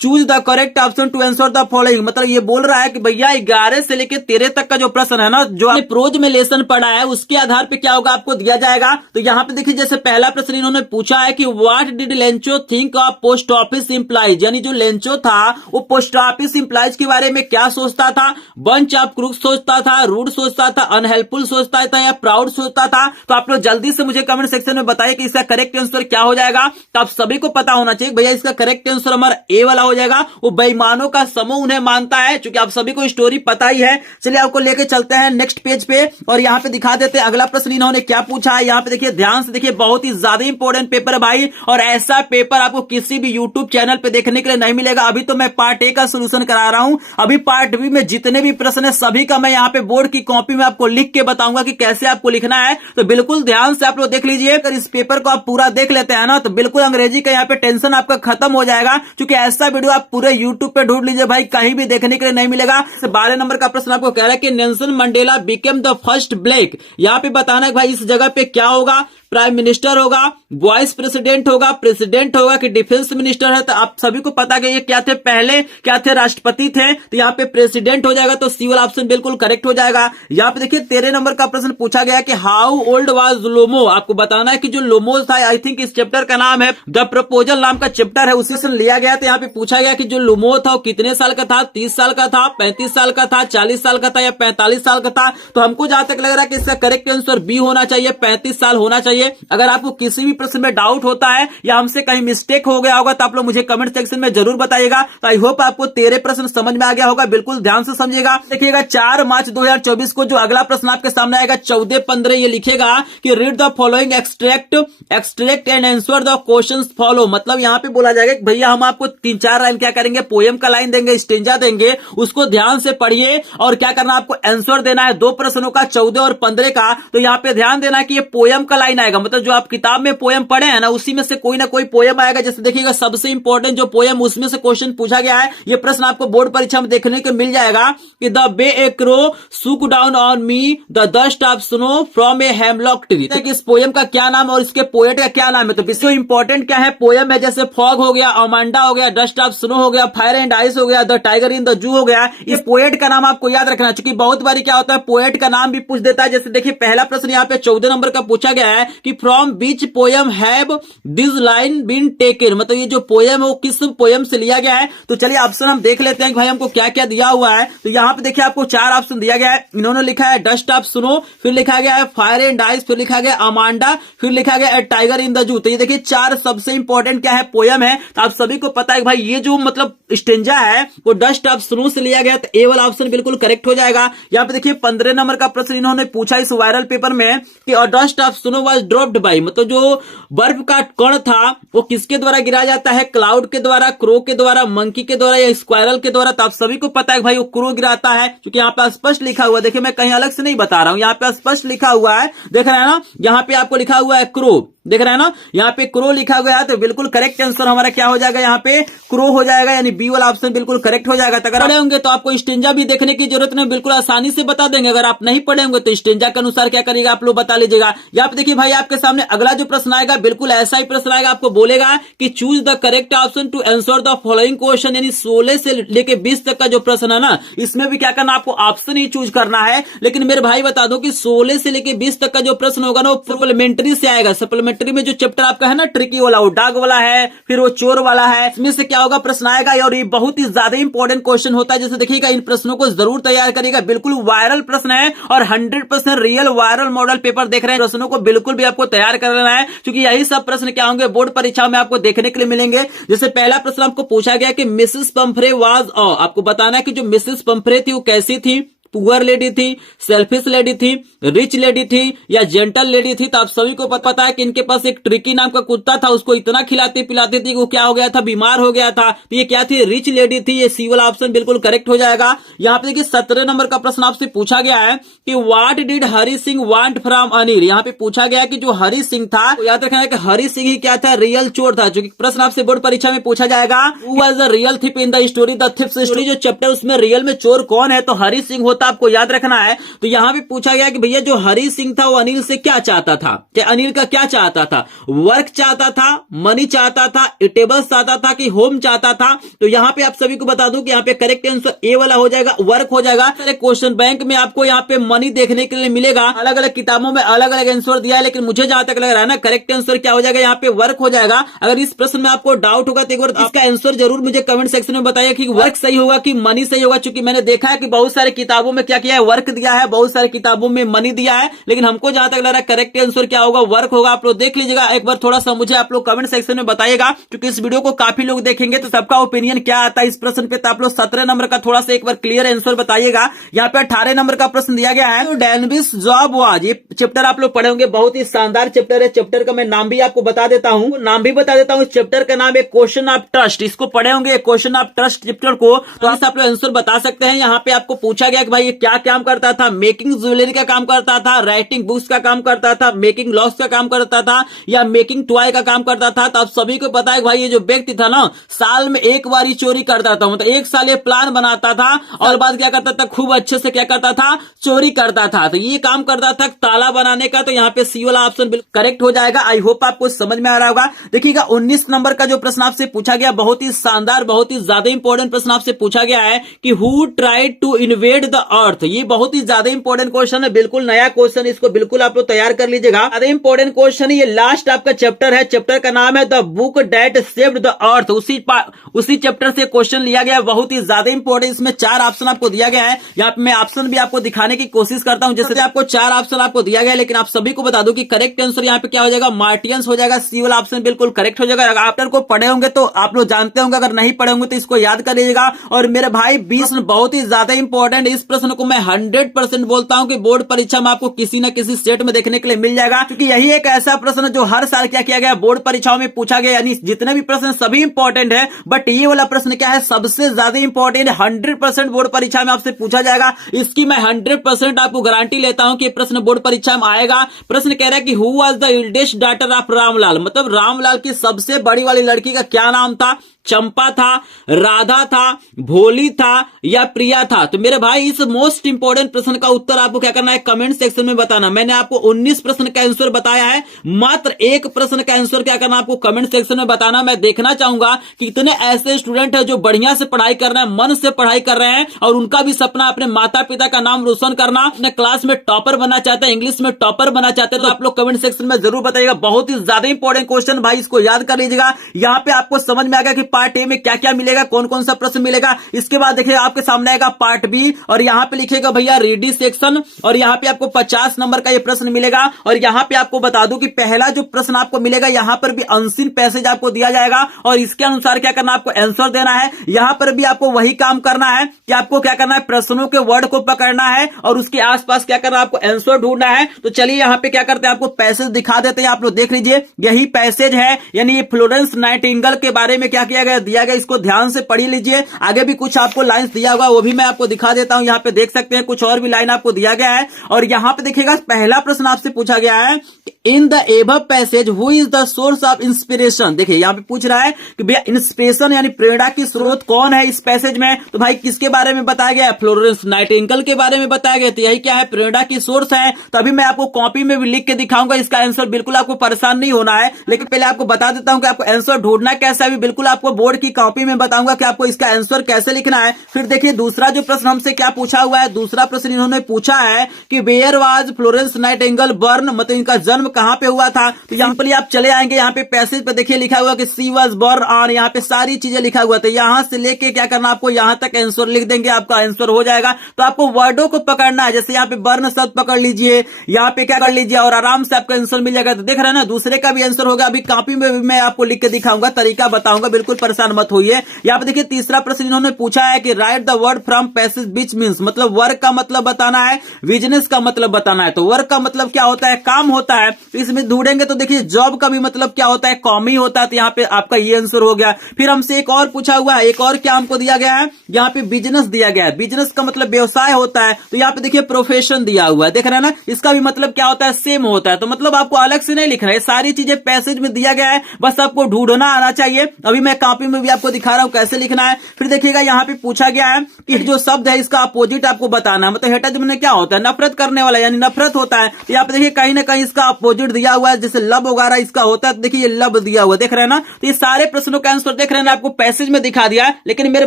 choose the correct option to answer the following. मतलब ये बोल रहा है कि भैया 11 से लेकर 13 तक का जो प्रश्न है ना, जो आपने प्रोज में लेसन पढ़ा है उसके आधार पे क्या होगा आपको दिया जाएगा। तो यहाँ पे देखिए जैसे पहला प्रश्न इन्होंने पूछा है कि what did Lencho think of post office employees, यानी जो लेंचो था वो पोस्ट ऑफिस इंप्लॉइज के बारे में क्या सोचता था। बंच ऑफ क्रूक सोचता था, रूड सोचता था, अनहेल्पफुल सोचता था या प्राउड सोचता था। तो आप लोग जल्दी से मुझे कमेंट सेक्शन में बताइए कि इसका करेक्ट आंसर क्या हो जाएगा। तो आप सभी को पता होना चाहिए भैया इसका करेक्ट आंसर हमारा ए वाला हो जाएगा। वो बेईमानों का समूह उन्हें मानता है, क्योंकि आप सभी को स्टोरी पता ही है। चलिए आपको लेके चलते हैं नेक्स्ट पेज पे और यहाँ पे दिखा देते हैं अगला प्रश्न इन्होंने क्या पूछा है। यहाँ पे देखिए ध्यान से देखिए, बहुत ही ज्यादा इंपॉर्टेंट पेपर है भाई, और ऐसा पेपर आपको किसी भी यूट्यूब चैनल पे देखने के लिए नहीं मिलेगा। अभी तो मैं पार्ट ए का सोल्यूशन करा रहा हूं, अभी पार्ट बी में जितने भी प्रश्न है सभी का मैं यहाँ पे बोर्ड की कॉपी में आपको लिख के बताऊंगा कि कैसे आपको लिखना है। तो बिल्कुल ध्यान से आप लोग देख लीजिए। अगर इस पेपर को आप पूरा देख लेते हैं ना तो बिल्कुल अंग्रेजी का यहाँ पे टेंशन आपका खत्म हो जाएगा, क्योंकि ऐसा वीडियो आप पूरे यूट्यूब पे ढूंढ लीजिए भाई, कहीं भी देखने के लिए नहीं मिलेगा। 12 नंबर का प्रश्न आपको कह रहा है कि Nelson Mandela became the first black. यहाँ पे बताना है भाई इस जगह पे क्या होगा, प्राइम मिनिस्टर होगा, वाइस प्रेसिडेंट होगा, प्रेसिडेंट होगा कि डिफेंस मिनिस्टर है। तो आप सभी को पता है ये क्या थे, पहले क्या थे, राष्ट्रपति थे। तो यहाँ पे प्रेसिडेंट हो जाएगा, तो सी वाला ऑप्शन बिल्कुल करेक्ट हो जाएगा। यहाँ पे देखिए 13 नंबर का प्रश्न पूछा गया कि हाउ ओल्ड वाज लोमो। आपको बताना है कि जो लोमो था, आई थिंक इस चैप्टर का नाम है द प्रपोजल नाम का चैप्टर है, उसी से लिया गया। तो यहाँ पे पूछा गया कि जो लोमो था वो कितने साल का था, 30 साल का था, 35 साल का था, 40 साल का था या 45 साल का था। तो हमको जहां तक लग रहा है कि इसका करेक्ट आंसर बी होना चाहिए, 35 साल होना चाहिए। अगर आपको किसी भी प्रश्न में डाउट होता है या हमसे कहीं मिस्टेक हो गया होगा तो आप लोग मुझे कमेंट सेक्शन में जरूर बताइएगा। तो आई होप आपको 13 प्रश्न समझ में आ गया होगा, बिल्कुल ध्यान से समझिएगा। देखिएगा 4 मार्च 2024 को जो अगला प्रश्न आपके सामने आएगा 14-15, ये लिखेगा कि read the following extract and answer the questions follow. मतलब यहाँ पे बोला जाएगा कि भैया हम आपको 3-4 लाइन क्या करेंगे, पोएम का लाइन देंगे, स्टेंजा देंगे, उसको ध्यान से पढ़िए और क्या करना आपको आंसर देना है 2 प्रश्नों का, 14 और 15 का। तो यहाँ पे ध्यान देना कि ये पोएम का लाइन आएगा, मतलब जो आप किताब में पोएम पढ़े हैं ना उसी में से कोई ना कोई पोएम आएगा। जैसे देखिएगा सबसे इंपॉर्टेंट जो पोएम उसमें से क्वेश्चन पूछा गया है, ये प्रश्न आपको बोर्ड परीक्षा में देखने को मिल जाएगा कि द बे ए क्रो सुक down on me the dust of snow from a hemlock tree. इस पोएम का क्या नाम और इसके पोएट का क्या नाम है। तो विषय इंपॉर्टेंट क्या है, पोएम है, जैसे फॉग हो गया, अमांडा हो गया, डस्ट ऑफ स्नो हो गया, फायर एंड आइस हो गया, the tiger in the zoo हो गया। इस पोएट का नाम आपको याद रखना, क्योंकि बहुत बार क्या होता है पोएट का नाम भी पूछ देता है। जैसे देखिए पहला प्रश्न यहाँ पे 14 नंबर का पूछा गया है कि from which poem have this line been taken, मतलब ये जो पोएम है वो किस पोएम से लिया गया है। तो चलिए ऑप्शन हम देख लेते हैं कि भाई हमको क्या क्या दिया हुआ है। तो यहाँ पे देखिए आपको 4 ऑप्शन दिया गया है। इन्होंने लिखा है डस्ट ऑफ स्नो, फिर लिखा गया है फायर एंड आइस, फिर लिखा गया अमांडा, फिर लिखा गया टाइगर इन द जू। तो ये देखिए 4 सबसे इंपॉर्टेंट क्या है, पोयम है। तो आप सभी को पता है भाई ये जो मतलब स्टेंजा है वो डस्ट ऑफ स्नो से लिया गया। तो ए वाला ऑप्शन बिल्कुल करेक्ट हो जाएगा। यहाँ पे देखिए 15 नंबर का प्रश्न इन्होंने पूछा इस वायरल पेपर में कि dust of snow was dropped by, मतलब जो बर्फ का कण था वो किसके द्वारा गिराया जाता है, क्लाउड के द्वारा, क्रो के द्वारा, मंकी के द्वारा या स्क्वायरल के द्वारा। तो आप सभी को पता है भाई वो क्रो गिराता है, क्योंकि यहाँ पे स्पष्ट लिखा हुआ है। देखिए मैं कहीं अलग से नहीं बता रहा हूं, यहाँ पे स्पष्ट लिखा हुआ है, देख रहे हैं ना, यहाँ पे आपको लिखा हुआ है क्रो, देख रहे हैं ना, यहाँ पे क्रो लिखा गया है। तो बिल्कुल करेक्ट आंसर हमारा क्या हो जाएगा, यहाँ पे क्रो हो जाएगा, यानी बी वाला ऑप्शन बिल्कुल करेक्ट हो जाएगा। तो अगर पढ़े होंगे तो आपको स्टेंजा भी देखने की जरूरत नहीं, बिल्कुल आसानी से बता देंगे। अगर आप नहीं पढ़े होंगे तो स्टेंजा के अनुसार क्या करिएगा आप लोग बता लीजिएगा। यहाँ पे देखिए भाई आपके सामने अगला जो प्रश्न आएगा बिल्कुल ऐसा ही प्रश्न आएगा, आपको बोलेगा कि choose the correct option to answer the following question, यानी 16 से लेके 20 तक का जो प्रश्न है ना, इसमें भी क्या करना, आपको ऑप्शन ही चूज करना है। लेकिन मेरे भाई बता दो कि 16 से लेके 20 तक का जो प्रश्न होगा ना वो सप्लीमेंट्री से आएगा। सप्लीमेंट्री में जो चैप्टर आपका है ना ट्रिकी वाला, वो डाग वाला है, फिर वो चोर वाला है, इसमें से क्या होगा प्रश्न आएगा। और ये बहुत ही ज्यादा इंपॉर्टेंट क्वेश्चन होता है, जैसे देखिएगा इन प्रश्नों को जरूर तैयार करिएगा। बिल्कुल वायरल प्रश्न है और 100% रियल वायरल मॉडल पेपर देख रहे हैं, प्रश्नों को बिल्कुल भी आपको तैयार कर लेना है, क्योंकि यही सब प्रश्न क्या होंगे बोर्ड परीक्षा में आपको देखने के लिए मिलेंगे। जैसे पहला प्रश्न आपको पूछा गया कि मिसेस पंफ्रे वाज, आपको बताना है कि जो मिसेस पंफ्रे थी वो कैसी थी, पुअर लेडी थी, सेल्फिश लेडी थी, रिच लेडी थी या जेंटल लेडी थी। तो आप सभी को पता है कि इनके पास एक ट्रिकी नाम का कुत्ता था, उसको इतना खिलाती पिलाती थी वो क्या हो गया था, बीमार हो गया था। तो ये क्या थी, रिच लेडी थी। ये सी वाला ऑप्शन बिल्कुल करेक्ट हो जाएगा। यहाँ पे देखिए 17 नंबर का प्रश्न आपसे पूछा गया है कि what did Hari Singh want from Anil. यहाँ पे पूछा गया कि जो हरि सिंह था, तो याद रखना है कि हरि सिंह ही क्या था, रियल चोर था, जो कि प्रश्न आपसे बोर्ड परीक्षा में पूछा जाएगा। Who was the real thief in the story, the thief's story, जो चैप्टर उसमें रियल में चोर कौन है, तो हरि सिंह होता, आपको याद रखना है। तो यहां भी पूछा गया कि भैया जो हरि सिंह था वो अनिल से क्या चाहता था, क्या अनिल का क्या चाहता था, वर्क चाहता था, मनी चाहता था, इटेबल्स चाहता था कि होम चाहता था। तो यहां पे आप सभी को बता दूं कि यहां पे करेक्ट आंसर ए वाला हो जाएगा, वर्क हो जाएगा। क्वेश्चन बैंक में आपको यहां पे मनी देखने के लिए मिलेगा, अलग अलग किताबों में अलग अलग आंसर दिया है, लेकिन मुझे जहां तक लग रहा है ना करेक्ट आंसर क्या हो जाएगा, यहाँ पे वर्क हो जाएगा। अगर इस प्रश्न में आपको डाउट होगा तो एक बार इसका आंसर जरूर मुझे कमेंट सेक्शन में बताइए कि वर्क सही होगा कि मनी सही होगा, क्योंकि मैंने देखा है कि बहुत सारे किताबों में क्या किया है, वर्क दिया है, बहुत सारी किताबों में मनी दिया है, लेकिन हमको जहां तक लग रहा है करेक्ट आंसर क्या होगा, वर्क होगा। आप लोग देख लीजिएगा एक बार, थोड़ा सा मुझे आप लोग कमेंट सेक्शन में बताइएगा, क्योंकि इस वीडियो को काफी लोग देखेंगे तो सबका ओपिनियन क्या आता है इस प्रश्न पे। तो आप लोग 17 नंबर का थोड़ा सा एक बार क्लियर आंसर बताइएगा। यहाँ पे 18 नंबर का प्रश्न दिया गया है, तो डेनविस जॉब वाज, ये चैप्टर आप लोग पढ़े होंगे, बहुत ही शानदार चैप्टर है। चैप्टर का मैं नाम भी आपको बता देता हूँ, नाम भी बता देता हूँ। इस चैप्टर का नाम है क्वेश्चन ऑफ ट्रस्ट, इसको पढ़े होंगे क्वेश्चन ऑफ ट्रस्ट चैप्टर को, तो आप लोग आंसर बता सकते हैं। यहाँ पे आपको पूछा गया कि भाई ये क्या काम करता था, मेकिंग ज्वेलरी का काम करता था, राइटिंग बुक्स का काम करता था, मेकिंग लॉक्स का काम करता था या मेकिंग टॉय का काम करता था। तो आप सभी को पता है भाई ये जो व्यक्ति था ना साल में एक बार ही चोरी करता था, मतलब एक साल ये प्लान बनाता था और बाद क्या करता था, खूब अच्छे से क्या करता था, चोरी करता था। तो ये काम करता था ताला बनाने का। तो यहाँ पे सी वाला ऑप्शन बिल्कुल करेक्ट हो जाएगा। आई होप आपको समझ में आ रहा होगा। देखिएगा 19 नंबर का जो प्रश्न आपसे पूछा गया, बहुत ही शानदार, बहुत ही ज्यादा इंपॉर्टेंट प्रश्न आपसे पूछा गया है कि who tried to invade the earth. ये बहुत ही ज्यादा इंपॉर्टेंट क्वेश्चन है, बिल्कुल नया क्वेश्चन, इसको बिल्कुल आप लोग तैयार कर लीजिएगा। ज्यादा इंपॉर्टेंट क्वेश्चन है, ये लास्ट आपका चैप्टर है। चैप्टर का नाम है the book that saved the earth. उसी चैप्टर से क्वेश्चन लिया गया, बहुत ही ज्यादा इंपॉर्टेंट। इसमें 4 ऑप्शन आपको दिया गया है। यहाँ पे मैं ऑप्शन भी आपको दिखाने की कोशिश करता हूं, जैसे आपको 4 ऑप्शन आपको दिया गया है, लेकिन आप सभी को बता दूं कि करेक्ट आंसर यहाँ पे क्या हो जाएगा, मार्टियंस हो जाएगा। सी वाला ऑप्शन बिल्कुल करेक्ट हो जाएगा। अगर को पढ़े होंगे तो आप लोग जानते होंगे, अगर नहीं पढ़े होंगे तो इसको याद कर लीजिएगा। और मेरे भाई 20 बहुत ही ज्यादा इंपॉर्टेंट, इस प्रश्न को मैं 100% बोलता हूं कि बोर्ड परीक्षा में आपको किसी न किसी सेट में देखने के लिए मिल जाएगा, क्योंकि यही एक ऐसा प्रश्न जो हर साल क्या किया गया, बोर्ड परीक्षाओं में पूछा गया। यानी जितने भी प्रश्न सभी इंपॉर्टेंट है, बट ये वाला प्रश्न क्या है, सबसे ज्यादा इंपॉर्टेंट, 100% बोर्ड परीक्षा में आपसे पूछा जाएगा। इसकी मैं 100% आपको गारंटी लेता हूं कि प्रश्न बोर्ड परीक्षा में आएगा। प्रश्न कह रहा है कि who was the eldest daughter of Ramlal, मतलब रामलाल की सबसे बड़ी वाली लड़की का क्या नाम था, चंपा था, राधा था, भोली था या प्रिया था। तो मेरे भाई इस मोस्ट इंपोर्टेंट प्रश्न का उत्तर आपको क्या करना है, कमेंट सेक्शन में बताना। मैंने आपको 19 प्रश्न का आंसर बताया है, मात्र एक प्रश्न का आंसर क्या करना आपको कमेंट सेक्शन में बताना। मैं देखना चाहूंगा कि कितने ऐसे स्टूडेंट है जो बढ़िया से पढ़ाई कर रहे हैं, मन से पढ़ाई कर रहे हैं, और उनका भी सपना अपने माता पिता का नाम रोशन करना, अपने क्लास में टॉपर बनना चाहते हैं, इंग्लिश में टॉपर बनना चाहते हैं। तो आप लोग कमेंट सेक्शन में जरूर बताइएगा। बहुत ही ज्यादा इंपॉर्टेंट क्वेश्चन भाई, इसको याद कर लीजिएगा। यहाँ पे आपको समझ में आ गया कि पार्ट ए में क्या क्या मिलेगा, कौन कौन सा प्रश्न मिलेगा। इसके बाद देखिए आपके सामने आएगा पार्ट बी और यहाँ पे लिखेगा भैया रेडी सेक्शन और यहाँ पे आपको 50 नंबर का ये प्रश्न मिलेगा। और यहाँ पे आपको बता दूं कि पहला जो प्रश्न आपको मिलेगा यहाँ पर भी अनसीन पैसेज आपको दिया जाएगा और इसके अनुसार क्या करना, आपको आंसर देना है। यहाँ पर भी आपको वही काम करना है कि आपको क्या करना है, प्रश्नों के वर्ड को पकड़ना है और उसके आसपास क्या करना है, आपको आंसर ढूंढना है। तो चलिए यहाँ पे क्या करते हैं, आपको पैसेज दिखा देते हैं। आप लोग देख लीजिए, यही पैसेज है, यानी ये फ्लोरेंस नाइटिंगेल के बारे में क्या किया गया, दिया गया। इसको ध्यान से पढ़ लीजिए। आगे भी कुछ आपको लाइंस दिया होगा, वो भी मैं आपको दिखा देता हूं। यहाँ पे देख सकते हैं कुछ और भी लाइन आपको दिया गया है। और यहाँ पे देखिएगा पहला प्रश्न आपसे पूछा गया है, इन the above passage who is the source of inspiration. देखिए यहाँ पे पूछ रहा है कि भैया इंस्पिरेशन यानी प्रेरणा की स्रोत कौन है इस पैसेज में। तो भाई किसके बारे में बताया गया है, फ्लोरेंस नाइटिंगेल के बारे में बताया गया। तो यही क्या है, प्रेरणा की सोर्स है। तो अभी मैं आपको कॉपी में भी लिख के दिखाऊंगा इसका आंसर, बिल्कुल आपको परेशान नहीं होना है। लेकिन पहले आपको बता देता हूं कि आपको आंसर ढूंढना कैसे, अभी बिल्कुल आपको बोर्ड की कॉपी में बताऊंगा कि आपको इसका आंसर कैसे लिखना है। फिर देखिए दूसरा जो प्रश्न हमसे क्या पूछा हुआ है, दूसरा प्रश्न इन्होंने पूछा है कि where was Florence Nightingale born, मतलब इनका जन्म कहां पे हुआ था। तो यहाँ पर आप चले आएंगे, यहाँ पे पैसेज पे देखिए लिखा हुआ कि सी वाज बर्न ऑन, यहाँ पे सारी चीजें लिखा हुआ था। यहाँ से लेके क्या करना, आपको यहाँ तक आंसर लिख देंगे, आपका आंसर हो जाएगा। तो आपको वर्डों को पकड़ना है, जैसे यहाँ पे बर्न शब्द पकड़ लीजिए, यहाँ पे क्या कर लीजिए और आराम से आपका आंसर मिल जाएगा। तो देख रहे हैं ना, दूसरे का भी आंसर होगा। अभी कॉपी में भी मैं आपको लिख के दिखाऊंगा, तरीका बताऊंगा, बिल्कुल परेशान मत होइए। यहाँ पे देखिए तीसरा प्रश्न इन्होंने पूछा है कि right the word from passage which means, मतलब वर्क का मतलब बताना है, बिजनेस का मतलब बताना है। तो वर्क का मतलब क्या होता है, काम होता है। इसमें ढूंढेंगे तो देखिए जॉब का भी मतलब क्या होता है, कॉम ही होता है। तो यहाँ पे आपका ये आंसर हो गया। फिर हमसे एक और पूछा हुआ है, एक और क्या हमको दिया गया है, यहाँ पे बिजनेस दिया गया है। बिजनेस का मतलब व्यवसाय होता है। तो यहाँ पे देखिए प्रोफेशन दिया हुआ है, देख रहे हैं ना, इसका भी मतलब क्या होता है, सेम होता है। तो मतलब आपको अलग से नहीं लिखना है, सारी चीजें पैसेज में दिया गया है, बस आपको ढूंढना आना चाहिए। अभी मैं कॉपी में भी आपको दिखा रहा हूं कैसे लिखना है। फिर देखिएगा यहाँ पे पूछा गया है कि जो शब्द है इसका अपोजिट आपको बताना है, मतलब हेटज में क्या होता है, नफरत करने वाला यानी नफरत होता है। तो यहाँ पे देखिए कहीं ना कहीं इसका अपोजिट दिया हुआ है, जैसे लब वगैरह इसका होता है। देखिए ये लब दिया हुआ, देख रहे हैं ना। तो ये सारे प्रश्नों का आंसर देख रहे हैं, आपको पैसेज में दिखा दिया। लेकिन मेरे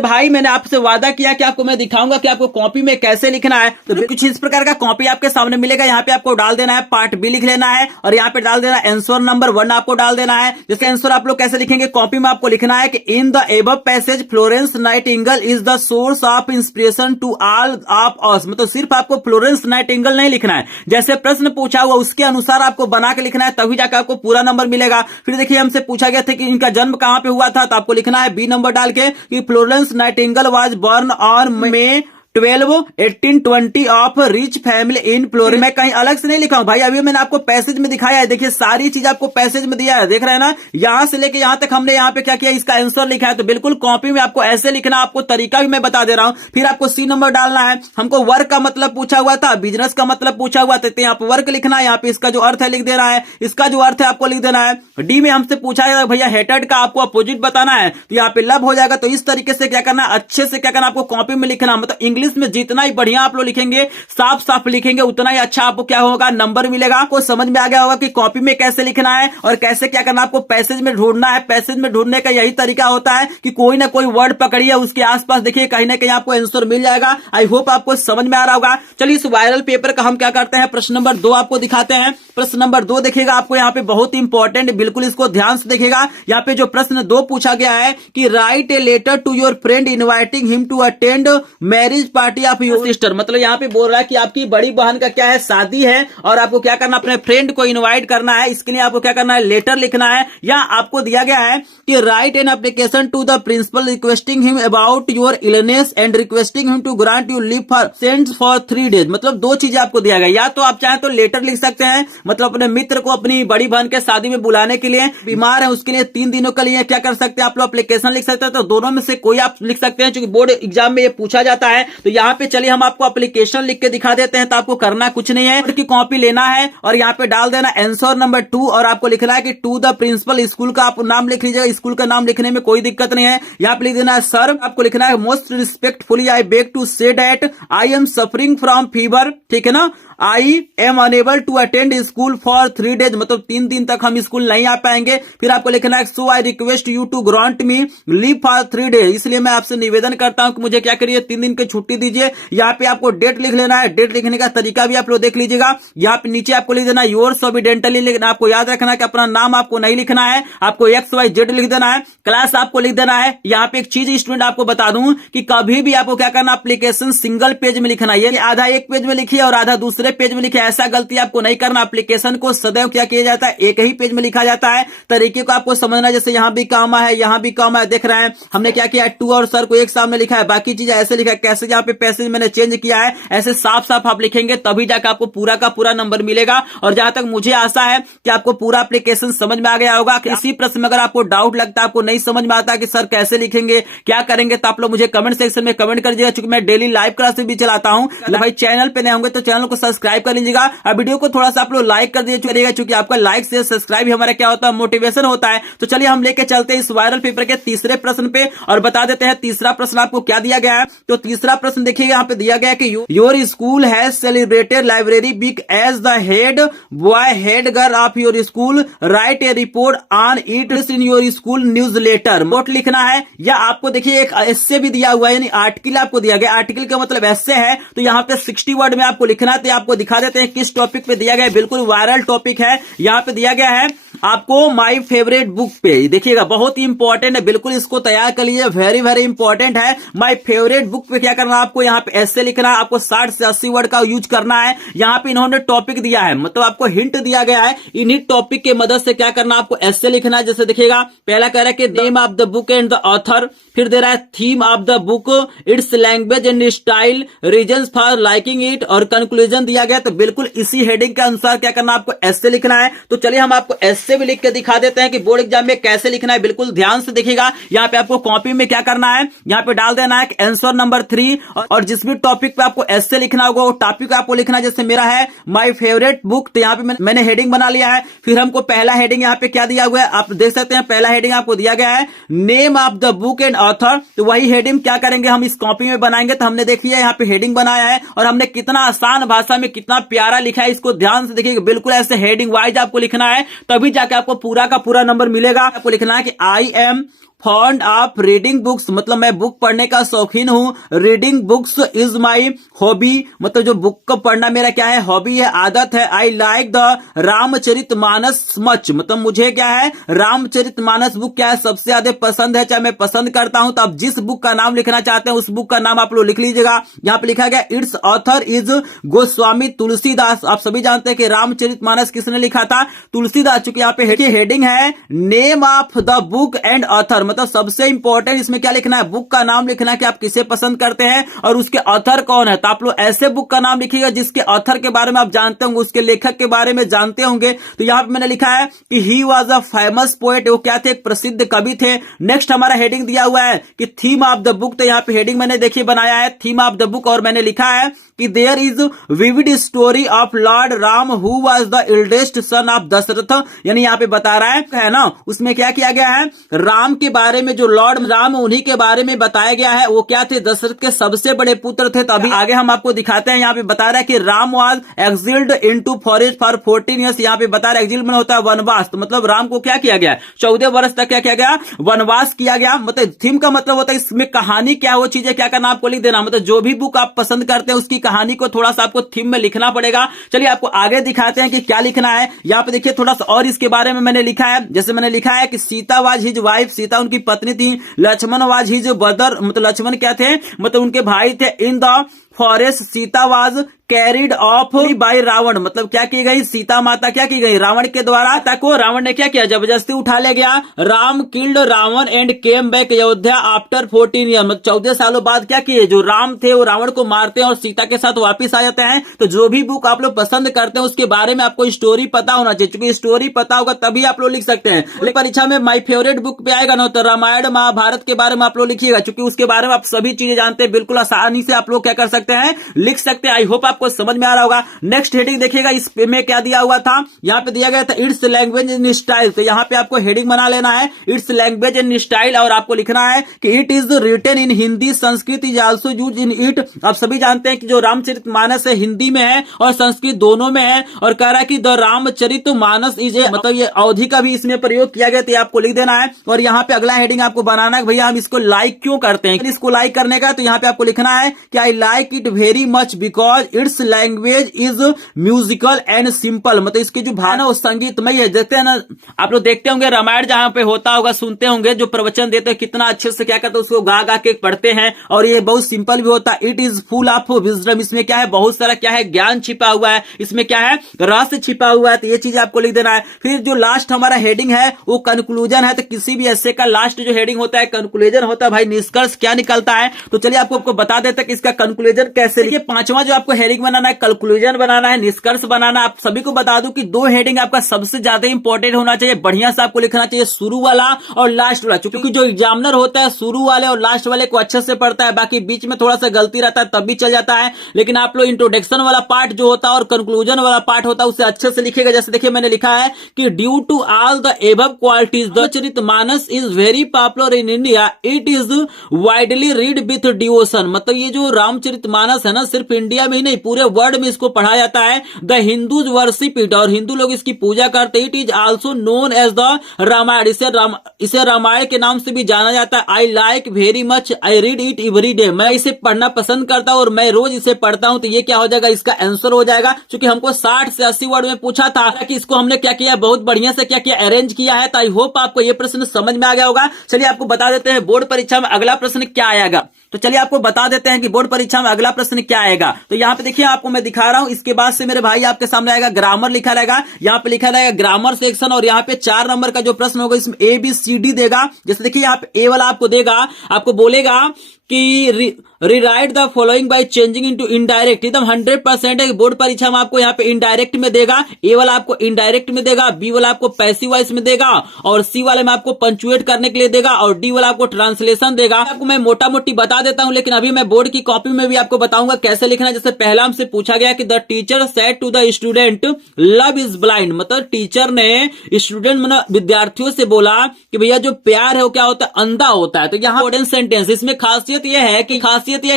भाई मैंने आपसे वादा किया कि आपको मैं दिखाऊंगा कि आपको कॉपी में कैसे लिखना है। तो कुछ इस प्रकार का कॉपी आपके सामने मिलेगा। यहाँ पे आपको डाल देना है पार्ट बी लिख लेना है और यहाँ पे डाल देना आंसर नंबर 1 आपको डाल देना है। जैसे आंसर आप लोग कैसे लिखेंगे, कॉपी में आपको लिखना है कि in the above passage Florence Nightingale is the source of inspiration to all of us. मतलब सिर्फ आपको फ्लोरेंस नाइटिंगेल नहीं लिखना है, जैसे प्रश्न पूछा हुआ उसके अनुसार आपको बना के लिखना है, तभी जाकर आपको पूरा नंबर मिलेगा। फिर देखिए हमसे पूछा गया था कि इनका जन्म कहां पे हुआ था, तो आपको लिखना है बी नंबर डाल के कि Florence Nightingale was born on May 12, 1820 of rich family in Florence. मैं कहीं अलग से नहीं लिखा हूं भाई, अभी मैंने आपको पैसेज में दिखाया है। देखिए सारी चीज आपको पैसेज में दिया है, देख रहे हैं ना। यहां से लेके यहां तक हमने यहाँ पे क्या किया, इसका आंसर लिखा है। तो बिल्कुल कॉपी में आपको ऐसे लिखना, आपको तरीका भी मैं बता दे रहा हूं। फिर आपको सी नंबर डालना है। हमको वर्क का मतलब पूछा हुआ था, बिजनेस का मतलब पूछा हुआ था, तो यहाँ पे वर्क लिखना है। यहाँ पे इसका जो अर्थ है लिख देना है, इसका जो अर्थ है आपको लिख देना है। डी में हमसे पूछा है भैया हेटेड का आपको अपोजिट बताना है, तो यहाँ पे लब हो जाएगा। तो इस तरीके से क्या करना, अच्छे से क्या करना, आपको कॉपी में लिखना। मतलब इंग्लिश में जितना ही बढ़िया आप लोग लिखेंगे, साफ साफ लिखेंगे, उतना ही अच्छा आपको क्या होगा, नंबर मिलेगा। आपको समझ में आ गया होगा कि कॉपी में कैसे लिखना है और कैसे क्या करना, आपको पैसेज में ढूंढना है। पैसेज में ढूंढने का यही तरीका होता है कि कोई ना कोई वर्ड पकड़िए, उसके आसपास देखिए कहीं ना कहीं आपको आंसर मिल जाएगा। आई होप आपको समझ में आ रहा होगा। चलिए इस वायरल पेपर का हम क्या करते हैं, प्रश्न नंबर 2 आपको दिखाते हैं। प्रश्न नंबर 2 देखिएगा, आपको यहाँ पे बहुत इंपॉर्टेंट, बिल्कुल इसको ध्यान से देखिएगा। यहाँ पे जो प्रश्न 2 पूछा गया है कि write a letter to your friend inviting him to attend marriage party of your sister. मतलब यहाँ पे बोल रहा है कि आपकी बड़ी बहन का क्या है, शादी है और आपको क्या करना, अपने फ्रेंड को इनवाइट करना है। इसके लिए आपको क्या करना है, लेटर लिखना है। या आपको दिया गया है कि write an application to the principal requesting him about your illness and requesting him to grant you leave for send for 3 days. मतलब 2 चीजें आपको दिया गया, या तो आप चाहें तो लेटर लिख सकते हैं, मतलब अपने मित्र को अपनी बड़ी बहन के शादी में बुलाने के लिए, बीमार है उसके लिए 3 दिनों के लिए क्या कर सकते हैं, आप लोग एप्लीकेशन लिख सकते हैं। तो दोनों में से कोई आप लिख सकते हैं, क्योंकि बोर्ड एग्जाम में ये पूछा जाता है। तो यहाँ पे चलिए हम आपको एप्लीकेशन लिख के दिखा देते हैं। तो आपको करना कुछ नहीं है, की कॉपी लेना है और यहाँ पे डाल देना आंसर नंबर 2 और आपको लिखना है कि टू द प्रिंसिपल। स्कूल का आप नाम लिख लीजिएगा, स्कूल का नाम लिखने में कोई दिक्कत नहीं है। यहाँ पे लिख देना है सर, आपको लिखना है most respectfully I beg to say that I am suffering from fever, ठीक है ना। I am unable to attend school for 3 days, मतलब 3 दिन तक हम स्कूल नहीं आ पाएंगे। फिर आपको लिखना है so I request you to grant me leave for 3 days. इसलिए मैं आपसे निवेदन करता हूं कि मुझे क्या करिए, 3 दिन की छुट्टी छुट्टी दीजिए। यहाँ पे आपको डेट लिख लेना है, डेट लिखने का तरीका भी आप लोग देख लीजिएगा। यहाँ पे नीचे आपको लिख देना योर्स ओबिडेंटली लिखना, आपको याद रखना है कि अपना नाम आपको नहीं लिखना है, आपको XYZ लिख देना है, क्लास आपको लिख देना है। यहाँ पे एक चीज स्टूडेंट आपको बता दूं कि कभी भी आपको क्या करना, एप्लीकेशन सिंगल पेज में लिखना है, आधा एक पेज में लिखिए और आधा दूसरे पेज में लिखिए, ऐसा गलती आपको नहीं करना। एप्लीकेशन को सदैव क्या किया जाता है, एक ही पेज में लिखा जाता है। तरीके को आपको समझना, जैसे यहाँ भी कामा है, यहाँ भी कामा है, देख रहे हैं हमने क्या किया, टू और सर को एक सामने लिखा है, बाकी चीजें ऐसे लिखा है। कैसे यहाँ पे पैसेज मैंने चेंज किया है, ऐसे साफ साफ आप लिखेंगे तभी जाकर आपको पूरा का पूरा नंबर मिलेगा। और जहां तक मुझे आशा है कि आपको पूरा एप्लीकेशन समझ में आ गया होगा। किसी प्रश्न में अगर आपको डाउट लगता है, आपको नहीं समझ में आता कि सर कैसे लिखेंगे, क्या करेंगे, तो आप लोग मुझे कमेंट सेक्शन में कमेंट कर दीजिएगा। चूंकि मैं डेली लाइव क्लासेस भी चलाता हूं, भाई चैनल पे नए होंगे तो चैनल को सब्सक्राइब कर लीजिएगा और वीडियो को थोड़ा सा आप लोग लाइक कर दीजिएगा, क्योंकि आपका लाइक से सब्सक्राइब ही हमारा क्या होता है, मोटिवेशन होता है। तो चलिए हम लेके चलते हैं इस वायरल पेपर के तीसरे प्रश्न पे और बता देते हैं तीसरा प्रश्न आपको क्या दिया गया है। तो तीसरा प्रश्न देखिए, यहाँ पे दिया गया है कि your school has celebrated library week as the head boy head girl of your school, write a report on it in your school news letter. Note लिखना है, या आपको देखिए एक एस्से भी दिया हुआ है, यानी आर्टिकल आपको दिया गया। आर्टिकल का मतलब एस्से है, तो यहाँ पे 60 वर्ड में आपको लिखना है। तो आपको दिखा देते हैं किस टॉपिक पे दिया गया है, बिल्कुल वायरल टॉपिक है। यहाँ पे दिया गया है आपको माय फेवरेट बुक पे, देखिएगा बहुत ही इंपॉर्टेंट है, बिल्कुल इसको तैयार कर लीजिए, वेरी वेरी इंपॉर्टेंट है। माय फेवरेट बुक पे क्या करना है, आपको यहाँ पे ऐसे लिखना है, आपको 60 से 80 वर्ड का यूज करना है। यहाँ पे इन्होंने टॉपिक दिया है, मतलब आपको हिंट दिया गया है, इन्हीं टॉपिक के मदद से क्या करना, आपको ऐसे लिखना है। जैसे देखिएगा, पहला कह रहा है कि name of the book and the author, फिर दे रहा है theme of the book, it's language and style, reasons for liking it और कंक्लूजन दिया गया। तो बिल्कुल इसी हेडिंग के अनुसार क्या करना, आपको ऐसे लिखना है। तो चलिए हम आपको ऐसे भी लिख के दिखा देते हैं कि बोर्ड एग्जाम में कैसे लिखना है, बिल्कुल ध्यान से देखिएगा। यहाँ पे आपको कॉपी में क्या करना है, यहाँ पे डाल देना है आंसर नंबर 3 और जिस भी टॉपिक पे आपको ऐसे लिखना होगा वो टॉपिक आपको लिखना है। जैसे मेरा है माय फेवरेट बुक, तो यहाँ पे मैंने हेडिंग बना लिया है। फिर हमको पहला हेडिंग यहाँ पे क्या दिया हुआ है, आप देख सकते हैं पहला हेडिंग आपको दिया गया है name of the book and author. तो वही हेडिंग क्या करेंगे, हम इस कॉपी में बनाएंगे। तो हमने देखिए यहाँ पे हेडिंग बनाया है और हमने कितना आसान भाषा में कितना प्यारा लिखा है, इसको ध्यान से देखिए। बिल्कुल ऐसे हेडिंग वाइज आपको लिखना है, तभी जाके आपको पूरा का पूरा नंबर मिलेगा। आपको लिखना है कि I am fond of reading books, मतलब मैं बुक पढ़ने का शौकीन हूँ। Reading books is my hobby, मतलब जो बुक को पढ़ना मेरा क्या है, हॉबी है, आदत है। I like the Ramcharitmanas much, मतलब मुझे क्या है, रामचरितमानस बुक क्या है, सबसे ज्यादा पसंद है, चाहे मैं पसंद करता हूं। तो आप जिस बुक का नाम लिखना चाहते हैं उस बुक का नाम आप लोग लिख लीजिएगा। यहाँ पे लिखा गया it's author is Goswami Tulsidas. आप सभी जानते हैं कि रामचरितमानस किसने लिखा था, तुलसीदास। चूंकि यहाँ पे हेडिंग है name of the book and author, मतलब सबसे इंपॉर्टेंट इसमें क्या लिखना है, बुक का नाम लिखना है कि आप किसे पसंद करते हैं और उसके ऑथर कौन है। तो आप लोग ऐसे बुक का नाम लिखिएगा जिसके ऑथर के बारे में आप जानते होंगे, उसके लेखक के बारे में जानते होंगे। तो यहां पे मैंने लिखा है कि he was a famous poet, वो क्या थे, एक प्रसिद्ध कवि थे। नेक्स्ट हमारा हेडिंग दिया हुआ है कि थीम ऑफ द बुक, तो यहाँ पे हेडिंग मैंने देखिए बनाया है थीम ऑफ द बुक और मैंने लिखा है कि there is vivid story of lord Ram who was the eldest son of Dasharath, यानी यहाँ पे बता रहा है ना, उसमें क्या किया गया है, राम के बारे में, जो लॉर्ड राम उन्हीं के बारे में बताया गया है। वो क्या थे, दशरथ के सबसे बड़े पुत्र थे। तो अभी आगे हम आपको दिखाते हैं। यहाँ पे बता रहा है कि Ram was exiled into forest for 14 years. यहाँ पे बता रहा है एक्सिल्ड होता है वनवास, तो मतलब राम को क्या किया गया, 14 वर्ष तक क्या किया गया, वनवास किया गया। मतलब थीम का मतलब होता है इसमें कहानी क्या, वो चीजें क्या करना आपको लिख देना। मतलब जो भी बुक आप पसंद करते हैं उसकी कहानी को थोड़ा सा आपको थीम में लिखना पड़ेगा। चलिए आपको आगे दिखाते हैं कि क्या लिखना है। यहाँ पे देखिए थोड़ा सा और इसके बारे में मैंने लिखा है। जैसे मैंने लिखा है कि Sita was his wife, Sita उनकी पत्नी थी। लक्ष्मण वाज हिज ब्रदर, मतलब लक्ष्मण क्या थे, मतलब उनके भाई थे। In the forest Sita was carried off by Ravan, मतलब क्या की गई, सीता माता क्या की गई, रावण के द्वारा। तक को रावण ने क्या किया, जबरदस्ती उठा ले गया। Ram killed Ravan and came back Ayodhya after 14 year, मतलब 14 सालों बाद क्या किए, जो राम थे वो रावण को मारते हैं और सीता के साथ वापिस आ जाते हैं। तो जो भी बुक आप लोग पसंद करते हैं उसके बारे में आपको स्टोरी पता होना चाहिए, क्योंकि स्टोरी पता होगा तभी आप लोग लिख सकते हैं। परीक्षा में माई फेवरेट बुक पे आएगा ना, तो रामायण महाभारत के बारे में आप लोग लिखिएगा, क्योंकि उसके बारे में आप सभी चीजें जानते हैं, बिल्कुल आसानी से आप लोग क्या कर सकते सकते हैं, लिख सकते हैं। आई होप आपको समझ में आ रहा होगा। नेक्स्ट हेडिंग देखिएगा, इस में क्या दिया हुआ था, यहाँ पे दिया गया था इट्स लैंग्वेज इन स्टाइल। तो यहाँ पे आपको हेडिंग बना लेना है इट्स लैंग्वेज इन स्टाइल, और आपको लिखना है कि it is written in Hindi, Sanskrit is also used in it. आप सभी जानते हैं कि जो रामचरितमानस है हिंदी में है और संस्कृत दोनों में है, और कह रहा है कि द रामचरितमानस इज ए, मतलब ये अवधि का भी इसमें प्रयोग किया गया, तो आपको लिख देना है। और यहाँ पे अगला हेडिंग आपको बनाना है भैया हम इसको लाइक क्यों करते हैं। इसको लाइक करने का तो यहाँ पे आपको लिखना है कि I like it very much because it's language is musical and simple. मतलब इसकी जो भावना वो संगीतमय है। देखते हैं ना, आप लोग देखते होंगे रामायण जहां पे होता होगा, सुनते होंगे जो प्रवचन देते हैं कितना अच्छे से क्या करते हैं उसको गा गा के पढ़ते हैं, और ये बहुत सिंपल भी होता है। It is full of wisdom, इसमें क्या है बहुत सारा क्या है ज्ञान छिपा हुआ है, इसमें क्या है रस छिपा हुआ है। तो ये चीज आपको लिख देना है। फिर जो लास्ट हमारा हेडिंग है वो कंक्लूजन है। तो किसी भी ऐसे का लास्ट जो हेडिंग होता है कंक्लूजन होता है। भाई निष्कर्ष क्या निकलता है, तो चलिए आपको बता देते हैं कि इसका कंक्लूजन कैसे। ये पांचवा जो आपको हेडिंग बनाना है, कंक्लूजन बनाना है, निष्कर्ष बनाना। आप सभी को बता दूं कि दो हेडिंग आपका सबसे ज्यादा इंपॉर्टेंट होना चाहिए, बढ़िया से आपको लिखना चाहिए, शुरू वाला और लास्ट वाला। क्योंकि जो एग्जामिनर होता है शुरू वाले और लास्ट वाले को अच्छे से पढ़ता है, बाकी बीच में थोड़ा सा गलती रहता है तब भी चल जाता है। लेकिन आप लोग इंट्रोडक्शन वाला पार्ट जो होता है और कंक्लूजन वाला पार्ट होता है उसे अच्छे से लिखेगा। जैसे देखिए मैंने लिखा है कि due to all the above qualities the Ramcharitmanas is very popular in India, it is widely read with devotion. मतलब ये जो रामचरितमानस है ना, सिर्फ इंडिया में ही नहीं पूरे वर्ल्ड में इसको पढ़ा जाता है। द हिंदूज वर्शिप इट, और हिंदू लोग इसकी पूजा करते हैं। It is also known as the Ramayan, इसे रामायण के नाम से भी जाना जाता है। I like very much, I read it every day, मैं इसे पढ़ना पसंद करता हूं और मैं रोज इसे पढ़ता हूं। तो ये क्या हो जाएगा, इसका आंसर हो जाएगा। क्योंकि हमको 60 से 80 वर्ड में पूछा था कि इसको हमने क्या किया, बहुत बढ़िया से क्या किया, अरेंज किया है। तो आई होप आपको ये प्रश्न समझ में आ गया होगा। चलिए आपको बता देते हैं बोर्ड परीक्षा में अगला प्रश्न क्या आएगा। तो चलिए आपको बता देते हैं कि बोर्ड परीक्षा में अगला प्रश्न क्या आएगा। तो यहाँ पे देखिए आपको मैं दिखा रहा हूं, इसके बाद से मेरे भाई आपके सामने आएगा ग्रामर लिखा रहेगा। यहाँ पे लिखा रहेगा ग्रामर सेक्शन, और यहाँ पे 4 नंबर का जो प्रश्न होगा इसमें ABCD देगा। जैसे देखिए यहाँ पे A वाला आपको देगा, आपको बोलेगा कि rewrite the following by changing into indirect. एकदम 100% है। बोर्ड परीक्षा में आपको यहाँ पे इनडायरेक्ट में देगा। ए वाला आपको इनडायरेक्ट में देगा, बी वाला आपको पैसिव वॉइस में देगा, और सी वाले में आपको पंचुएट करने के लिए देगा, और डी वाला आपको ट्रांसलेशन देगा। आपको मैं मोटा मोटी बता देता हूं, लेकिन अभी मैं बोर्ड की कॉपी में भी आपको बताऊंगा कैसे लिखना है। जैसे पहला हमसे पूछा गया कि the teacher said to the student love is blind. मतलब टीचर ने स्टूडेंट मतलब विद्यार्थियों से बोला कि भैया जो प्यार है वो क्या होता है, अंधा होता है। तो यहाँ इंपॉर्टेंट सेंटेंस, इसमें खासियत यह है कि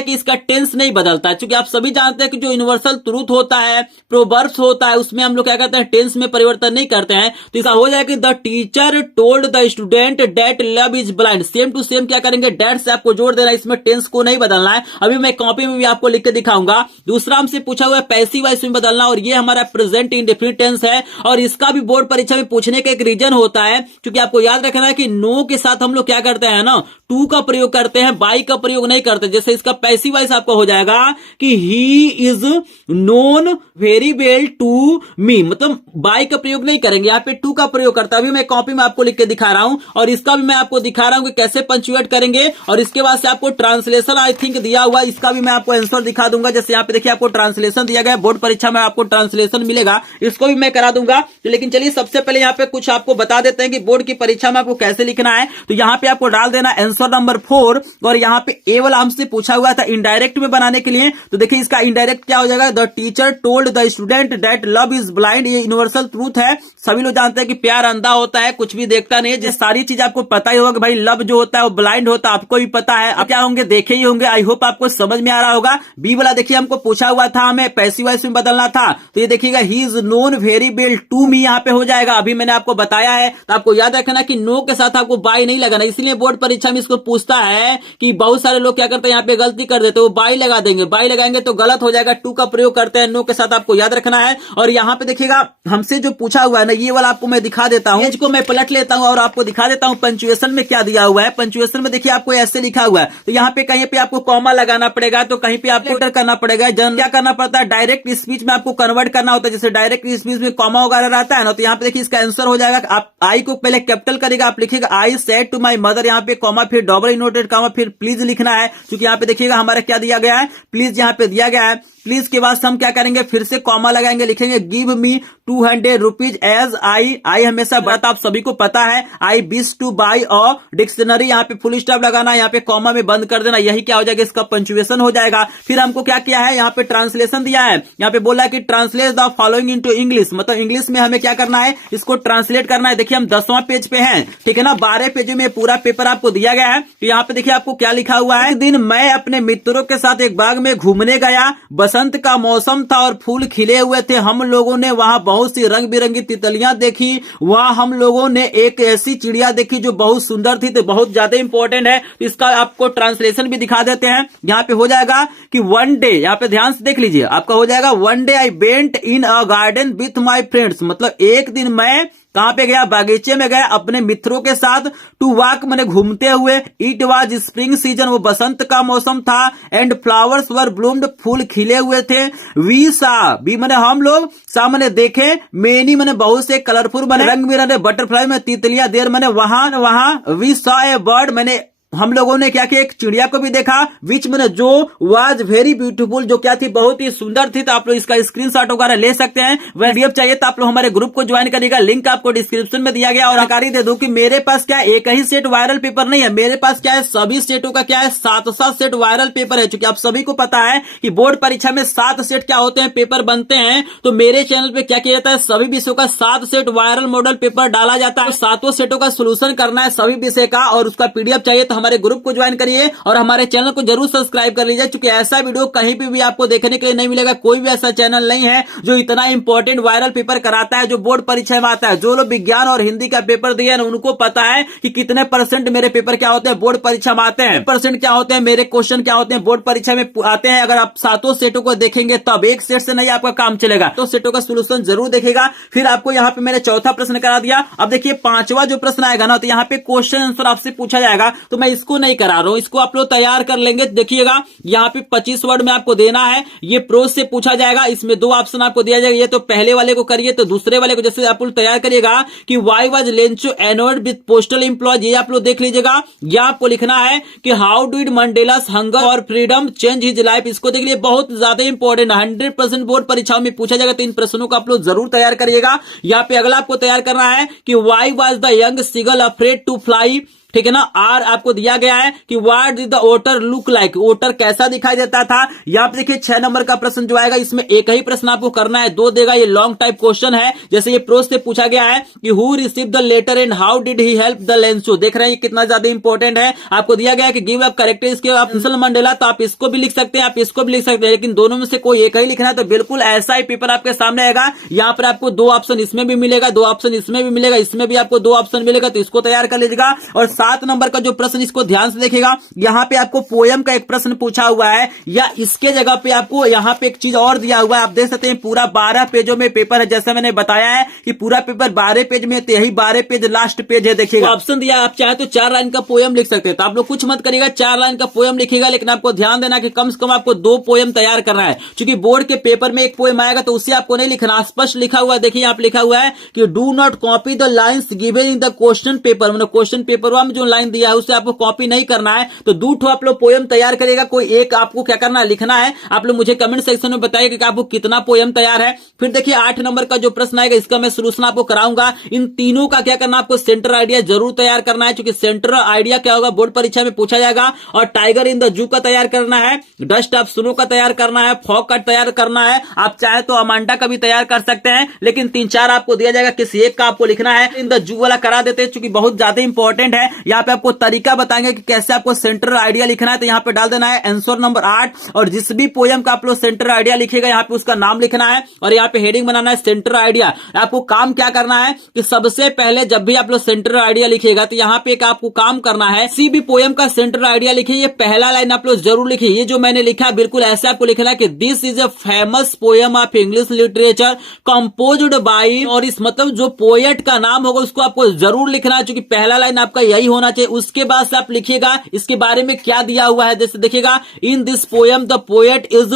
इसका टेंस नहीं बदलता है। क्योंकि आप सभी जानते हैं कि जो यूनिवर्सल ट्रूथ होता है, प्रोवर्ब्स होता है, उसमें हम लोग क्या करते हैं, टेंस में परिवर्तन नहीं करते हैं। तो इसका हो जाएगा कि the teacher told the student that love is blind. Same to same क्या करेंगे, डेट से आपको जोड़ देना, इसमें टेंस को नहीं बदलना है। अभी मैं कॉपी में भी आपको लिख के दिखाऊंगा। दूसरा हमसे पूछा हुआ है पैसिव वॉइस में बदलना, और ये हमारा प्रेजेंट इंडेफिनिट टेंस है, और इसका भी बोर्ड परीक्षा में पूछने का एक रीजन होता है। क्योंकि आपको याद रखना है कि नो के साथ हम लोग क्या करते हैं ना, टू का प्रयोग करते हैं, बाई का प्रयोग नहीं करते। जैसे इसका पैसिव वॉइस आपको हो जाएगा कि he is known very well to me, मतलब बाई का प्रयोग नहीं करेंगे, यहाँ पे टू का प्रयोग करता है। अभी मैं कॉपी में आपको लिख के दिखा रहा हूं, और इसका भी मैं आपको दिखा रहा हूं कि कैसे पंचुएट करेंगे। और इसके बाद से आपको ट्रांसलेशन आई थिंक दिया हुआ, इसका भी मैं आपको आंसर दिखा दूंगा। जैसे यहाँ पे देखिए आपको ट्रांसलेशन दिया गया, बोर्ड परीक्षा में आपको ट्रांसलेशन मिलेगा, इसको भी मैं करा दूंगा। लेकिन चलिए सबसे पहले यहाँ पे कुछ आपको बता देते हैं कि बोर्ड की परीक्षा में आपको कैसे लिखना है। तो यहाँ पे आपको डाल देना आंसर नंबर 4, और यहाँ पे ए वाला हमसे पूछा हुआ था इनडायरेक्ट में बनाने के लिए। तो देखिए इसका इनडायरेक्ट क्या हो जाएगा, the teacher told the student that love is blind. ये यूनिवर्सल ट्रूथ है, सभी लोग जानते हैं कि प्यार अंधा होता है, कुछ भी देखता नहीं है। जिस सारी चीज आपको पता ही होगा कि भाई लव जो होता है वो ब्लाइंड होता है, आपको भी पता है। अब क्या होंगे, देखे ही होंगे। आई होप आपको समझ में आ रहा होगा। बी वाला देखिए हमको पूछा हुआ था, हमें पैसिव वॉइस में बदलना था। तो ये देखिएगा he is known very well to me, यहाँ पे हो जाएगा। अभी मैंने आपको बताया है, तो आपको याद रखना कि नो के साथ आपको बाई नहीं लगाना। इसलिए बोर्ड परीक्षा में इसको पूछता है कि बहुत सारे लोग क्या करते हैं, यहाँ पे गलती कर देते हैं, वो बाई लगा देंगे। बाई लगाएंगे तो गलत हो जाएगा, टू का प्रयोग करते हैं, नो के साथ आपको याद रखना है। और यहाँ पे देखिएगा हमसे जो पूछा हुआ है ना, ये वाला आपको मैं दिखा देता हूँ, इसको मैं पलट लेता हूँ और आपको दिखा देता हूँ पंचुएशन में क्या दिया हुआ है। पंचुएशन में देखिए आपको ऐसे लिखा हुआ है, तो यहाँ पे कहीं पे आपको कॉमा लगाना पड़ेगा, तो कहीं पे आपको एंटर करना पड़ेगा। क्या करना पड़ता है, डायरेक्ट स्पीच में आपको कन्वर्ट करना होता है। जैसे डायरेक्ट स्पीच में कॉमा वगैरह रहता है ना, तो यहाँ पे देखिए इसका आंसर हो जाएगा, आप आई को पहले कैपिटल करेगा, आप लिखेगा I said to my mother, यहाँ पे कॉमा, फिर डबल इनवर्टेड कॉमा, फिर प्लीज लिखना है। क्योंकि यहाँ पे देखिएगा हमारा क्या दिया गया है, प्लीज यहाँ पे दिया गया है। प्लीज के बाद हम क्या करेंगे, फिर से कॉमा लगाएंगे, लिखेंगे give me 200 rupees as I हमेशा बात आप सभी को पता है, I wish to buy a dictionary, यहाँ पे फुल स्टॉप लगाना, यहाँ पे कॉमा में बंद कर देना, यही क्या हो जाएगा, इसका पंचुएशन हो जाएगा। फिर हमको क्या किया है, यहाँ पे ट्रांसलेशन दिया है, यहाँ पे बोला कि translate the following into English, मतलब इंग्लिश में हमें क्या करना है, इसको ट्रांसलेट करना है। देखिए हम 10वां पेज पे हैं, ठीक है ना, 12 पेज में पूरा पेपर आपको दिया गया है। तो यहाँ पे देखिए आपको क्या लिखा हुआ है, एक दिन मैं अपने मित्रों के साथ एक बाग में घूमने गया, बसंत का मौसम था और फूल खिले हुए थे, हम लोगों ने वहां बहुत सी रंग बिरंगी तितलियां देखी, वहां हम लोगों ने एक ऐसी चिड़िया देखी जो बहुत सुंदर थी। तो बहुत ज्यादा इंपॉर्टेंट है, इसका आपको ट्रांसलेशन भी दिखा देते हैं। यहाँ पे हो जाएगा कि वन डे, यहाँ पे ध्यान से देख लीजिए, आपका हो जाएगा one day I went in a garden with my friends, मतलब एक दिन मैं कहां पे गया, बागीचे में गया अपने मित्रों के साथ, टू वॉक मैंने घूमते हुए, इट वाज स्प्रिंग सीजन वो बसंत का मौसम था, एंड फ्लावर्स वर ब्लूम्ड फूल खिले हुए थे, वी सा भी मैंने हम लोग सामने देखे, मेनी मैंने बहुत से कलरफुल मैंने रंग बिरंगे बटरफ्लाई में तितलियां देर मैंने वहां वी सा ए बर्ड मैंने हम लोगों ने क्या किया, एक चिड़िया को भी देखा, विच मैंने जो वाज वेरी ब्यूटीफुल जो क्या थी, बहुत ही सुंदर थी। तो आप लोग इसका स्क्रीनशॉट वगैरह ले सकते हैं। पीडीएफ चाहिए तो आप लोग हमारे ग्रुप को ज्वाइन करिएगा, लिंक आपको डिस्क्रिप्शन में दिया गया। और जानकारी दे दूं कि मेरे पास क्या एक ही सेट वायरल पेपर नहीं है, मेरे पास क्या है सभी सेटों का क्या है 7 सेट वायरल पेपर है। चूंकि आप सभी को पता है कि बोर्ड परीक्षा में 7 सेट क्या होते हैं, पेपर बनते हैं। तो मेरे चैनल पे क्या किया जाता है, सभी विषयों का 7 सेट वायरल मॉडल पेपर डाला जाता है। 7 सेटों का सोल्यूशन करना है सभी विषय का, और उसका पीडीएफ चाहिए तो हमारे ग्रुप को ज्वाइन करिए और हमारे चैनल को जरूर सब्सक्राइब कर लीजिए। क्योंकि ऐसा वीडियो कहीं पे भी आपको देखने के लिए नहीं मिलेगा, कोई भी ऐसा चैनल नहीं है जो इतना इंपॉर्टेंट वायरल पेपर कराता है जो बोर्ड परीक्षा में आता है। जो लोग विज्ञान और हिंदी का पेपर दिए ना, उनको पता है कि कितने परसेंट मेरे पेपर क्या होते हैं बोर्ड परीक्षा में आते हैं, परसेंट क्या होते हैं मेरे क्वेश्चन क्या होते हैं बोर्ड परीक्षा में आते हैं। अगर आप 7 सेटों को देखेंगे तब, एक सेट से नहीं आपका काम चलेगा, तो सेटों का सोल्यूशन जरूर देखेगा। फिर आपको यहाँ पे मैंने चौथा प्रश्न करा दिया। अब देखिए 5वां जो प्रश्न आएगा ना, तो यहाँ पे क्वेश्चन आंसर आपसे पूछा जाएगा, तो मैं इसको नहीं करा रहा हूं, इसको आप लोग तैयार कर लेंगे। देखिएगा यहाँ पे 25 वर्ड में आपको देना है, ये प्रोज से पूछा जाएगा। इसमें 2 ऑप्शन आपको दिया जाएगा, ये तो पहले वाले को करिए, तो दूसरे वाले को जैसे आप लोग तैयार करिएगा कि why was Lencho anode with postal employees, ये आप लोग देख लीजिएगा। यहाँ आपको लिखना है कि हाउ डिड मंडेलास हंगर और फ्रीडम चेंज हिज लाइफ, इसको देख लीजिए, बहुत ज्यादा इंपॉर्टेंट 100% बोर्ड परीक्षाओं में पूछा जाएगा। तो इन प्रश्नों को आप लोग जरूर तैयार करिएगा। यहाँ पे अगला आपको तैयार करना है कि why was the young seagull afraid to fly, ठीक है ना। आर आपको दिया गया है कि what did the otter look like, otter कैसा दिखाई देता था। यहाँ पे देखिए 6 नंबर का प्रश्न जो आएगा, इसमें एक ही प्रश्न आपको करना है, 2 देगा, ये लॉन्ग टाइप क्वेश्चन है। जैसे ये प्रोज से पूछा गया है कि who receive the letter and how did he help the Lencho, देख रहे हैं ये कितना ज्यादा इंपॉर्टेंट है। आपको दिया गया है कि गिव अप कैरेक्टरिस्टिक्स के नेल्सन मंडेला, तो आप इसको भी लिख सकते हैं, आप इसको भी लिख सकते हैं, लेकिन दोनों में से कोई एक ही लिखना है। तो बिल्कुल ऐसा ही पेपर आपके सामने आएगा। यहाँ पर आपको 2 ऑप्शन इसमें भी मिलेगा, 2 ऑप्शन इसमें भी मिलेगा, इसमें भी आपको 2 ऑप्शन मिलेगा, तो इसको तैयार कर लीजिएगा। और 7 नंबर का जो प्रश्न, इसको ध्यान से देखिएगा, यहाँ पे आपको पोयम का एक प्रश्न पूछा हुआ है, या इसके जगह पे आपको यहाँ पे एक चीज और दिया हुआ है। आप देख सकते हैं पूरा 12 पेजों में पेपर है, जैसे मैंने बताया है कि पूरा पेपर 12 पेज में, तो यही 12 पेज लास्ट पेज है। देखिएगा ऑप्शन दिया, आप चाहे तो 4 लाइन का पोयम लिख सकते हैं। तो आप लोग कुछ मत करिएगा, 4 लाइन का पोयम लिखिएगा, लेकिन आपको ध्यान देना कि कम से कम आपको 2 पोयम तैयार करना है। क्योंकि बोर्ड के पेपर में एक पोयम आएगा तो उसे आपको नहीं लिखना, स्पष्ट लिखा हुआ है। देखिए आप लिखा हुआ है कि do not copy the lines given in the question paper, मतलब क्वेश्चन पेपर में जो लाइन दिया है उसे आपको कॉपी नहीं करना है। तो 2 आप लोग पोयम तैयार करिएगा, कोई एक आपको क्या करना है, लिखना है। आप लोग मुझे कमेंट सेक्शन में बताइएगा कि आपको कितना पोयम तैयार है। फिर देखिए 8 नंबर का जो प्रश्न आएगा, इसका मैं सोल्यूशन आपको कराऊंगा। इन तीनों का क्या करना, आपको सेंटर आइडिया जरूर तैयार करना है, क्योंकि सेंटर आइडिया क्या होगा बोर्ड परीक्षा में पूछा जाएगा। और टाइगर इन द जू का तैयार करना है, डस्ट ऑफ स्नो का तैयार करना है, फॉग का तैयार करना है। आप चाहे तो अमांडा का भी तैयार कर सकते हैं, लेकिन 3-4 आपको दिया जाएगा, किसी एक का आपको लिखना है। इन द जू वाला करा देते हैं, चूंकि बहुत ज्यादा इंपॉर्टेंट है। यहाँ पे आपको तरीका बताएंगे कि कैसे आपको सेंट्रल आइडिया लिखना है। तो यहाँ पे डाल देना है आंसर नंबर 8, और जिस भी पोयम का आप लोग सेंट्रल आइडिया लिखेगा, यहाँ पे उसका नाम लिखना है, और यहाँ पे हेडिंग बनाना है सेंट्रल आइडिया। आपको काम क्या करना है कि सबसे पहले जब भी आप लोग सेंट्रल आइडिया लिखेगा, तो यहाँ पे एक आपको काम करना है, किसी भी पोयम का सेंट्रल आइडिया लिखिए, ये पहला लाइन आप लोग जरूर लिखिए। ये जो मैंने लिखा है बिल्कुल ऐसे आपको लिखना है कि this is a famous poem of English literature composed by, और इस मतलब जो पोएट का नाम होगा उसको आपको जरूर लिखना है, क्योंकि पहला लाइन आपका यही होना चाहिए। उसके बाद से आप लिखिएगा इसके बारे में क्या दिया हुआ है। जैसे देखिएगा in this poem the poet is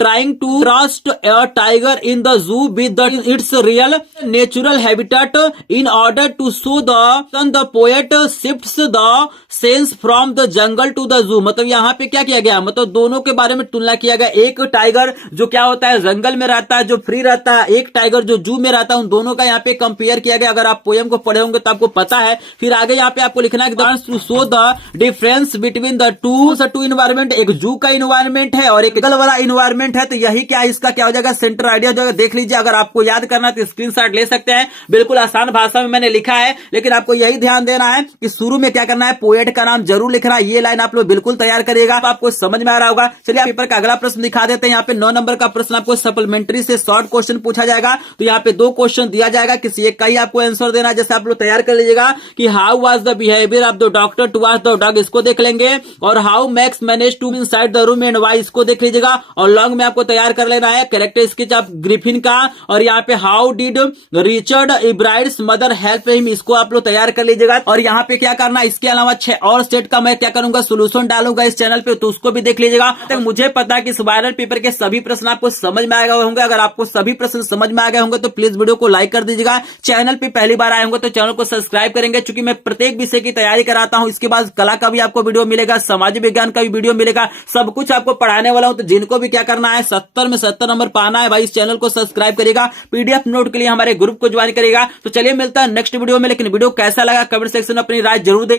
trying to trust a tiger in the zoo with its real natural habitat in order to show the poet shifts the sense from the jungle to the zoo। मतलब यहाँ पे क्या किया गया, मतलब दोनों के बारे में तुलना किया गया। एक टाइगर जो क्या होता है जंगल में रहता है, जो फ्री रहता है, एक टाइगर जो जू में रहता है, उन दोनों का यहाँ पे कंपेयर किया गया। अगर आप पोएम को पढ़े होंगे तो आपको पता है। फिर आगे यहाँ पे आपको लिखना है to show the difference between the two environment. एक जू का इन्वायरमेंट है और एक जंगल वाला इन्वायरमेंट है। तो यही क्या इसका क्या हो जाएगा, सेंटर आइडिया हो जाएगा। देख लीजिए, अगर आपको याद करना है तो स्क्रीनशॉट ले सकते हैं। बिल्कुल आसान भाषा में मैंने लिखा है, लेकिन आपको यही ध्यान देना है कि शुरू में क्या करना है, पोएट का नाम जरूर लिखना है। ये लाइन आप लोग बिल्कुल तैयार करिएगा, आपको समझ में आ रहा होगा। चलिए पेपर का अगला प्रश्न दिखा देते हैं। यहाँ पे 9 नंबर का प्रश्न आपको सप्लीमेंट्री से शॉर्ट क्वेश्चन पूछा जाएगा। तो यहाँ पे 2 क्वेश्चन दिया जाएगा, किसी एक का ही आपको आंसर देना है। जैसे आप लोग तैयार कर लीजिएगा कि how was the behaviour of the doctor towards the dog, इसको देख लेंगे। और how Max manage to inside the room and why, इसको देख लीजिएगा। और लॉन्ग में आपको तैयार कर लेना है कैरेक्टर स्केच ऑफ ग्रिफिन का। और यहाँ पे how did Richard Ebright's mother help him, इसको आप लोग तैयार कर लीजिएगा। और यहाँ पे क्या करना, इसके अलावा 6 और स्टेट का मैं क्या करूंगा, सोल्यूशन डालूंगा इस चैनल पे, तो उसको भी देख लीजिएगा। तो मुझे पता है कि इस वायरल पेपर के सभी प्रश्न आपको समझ में आ गए होंगे। अगर आपको सभी प्रश्न समझ में आ गए होंगे तो प्लीज वीडियो को लाइक कर दीजिएगा। चैनल पे पहली बार आए होंगे तो चैनल को सब्सक्राइब करेंगे, क्योंकि मैं प्रत्येक विषय की तैयारी कराता हूं। इसके बाद कला का भी आपको वीडियो मिलेगा, सामाजिक विज्ञान का भी वीडियो मिलेगा, सब कुछ आपको पढ़ाने वाला हूं। तो जिनको भी क्या करना है, 70 में 70 नंबर पाना है भाई, इस चैनल को सब्सक्राइब करेगा, पीडीएफ नोट के लिए हमारे ग्रुप को ज्वाइन करेगा। तो चलिए मिलता है नेक्स्ट वीडियो में। लेकिन वीडियो कैसा लगा कमेंट सेक्शन में अपनी राय जरूर दें।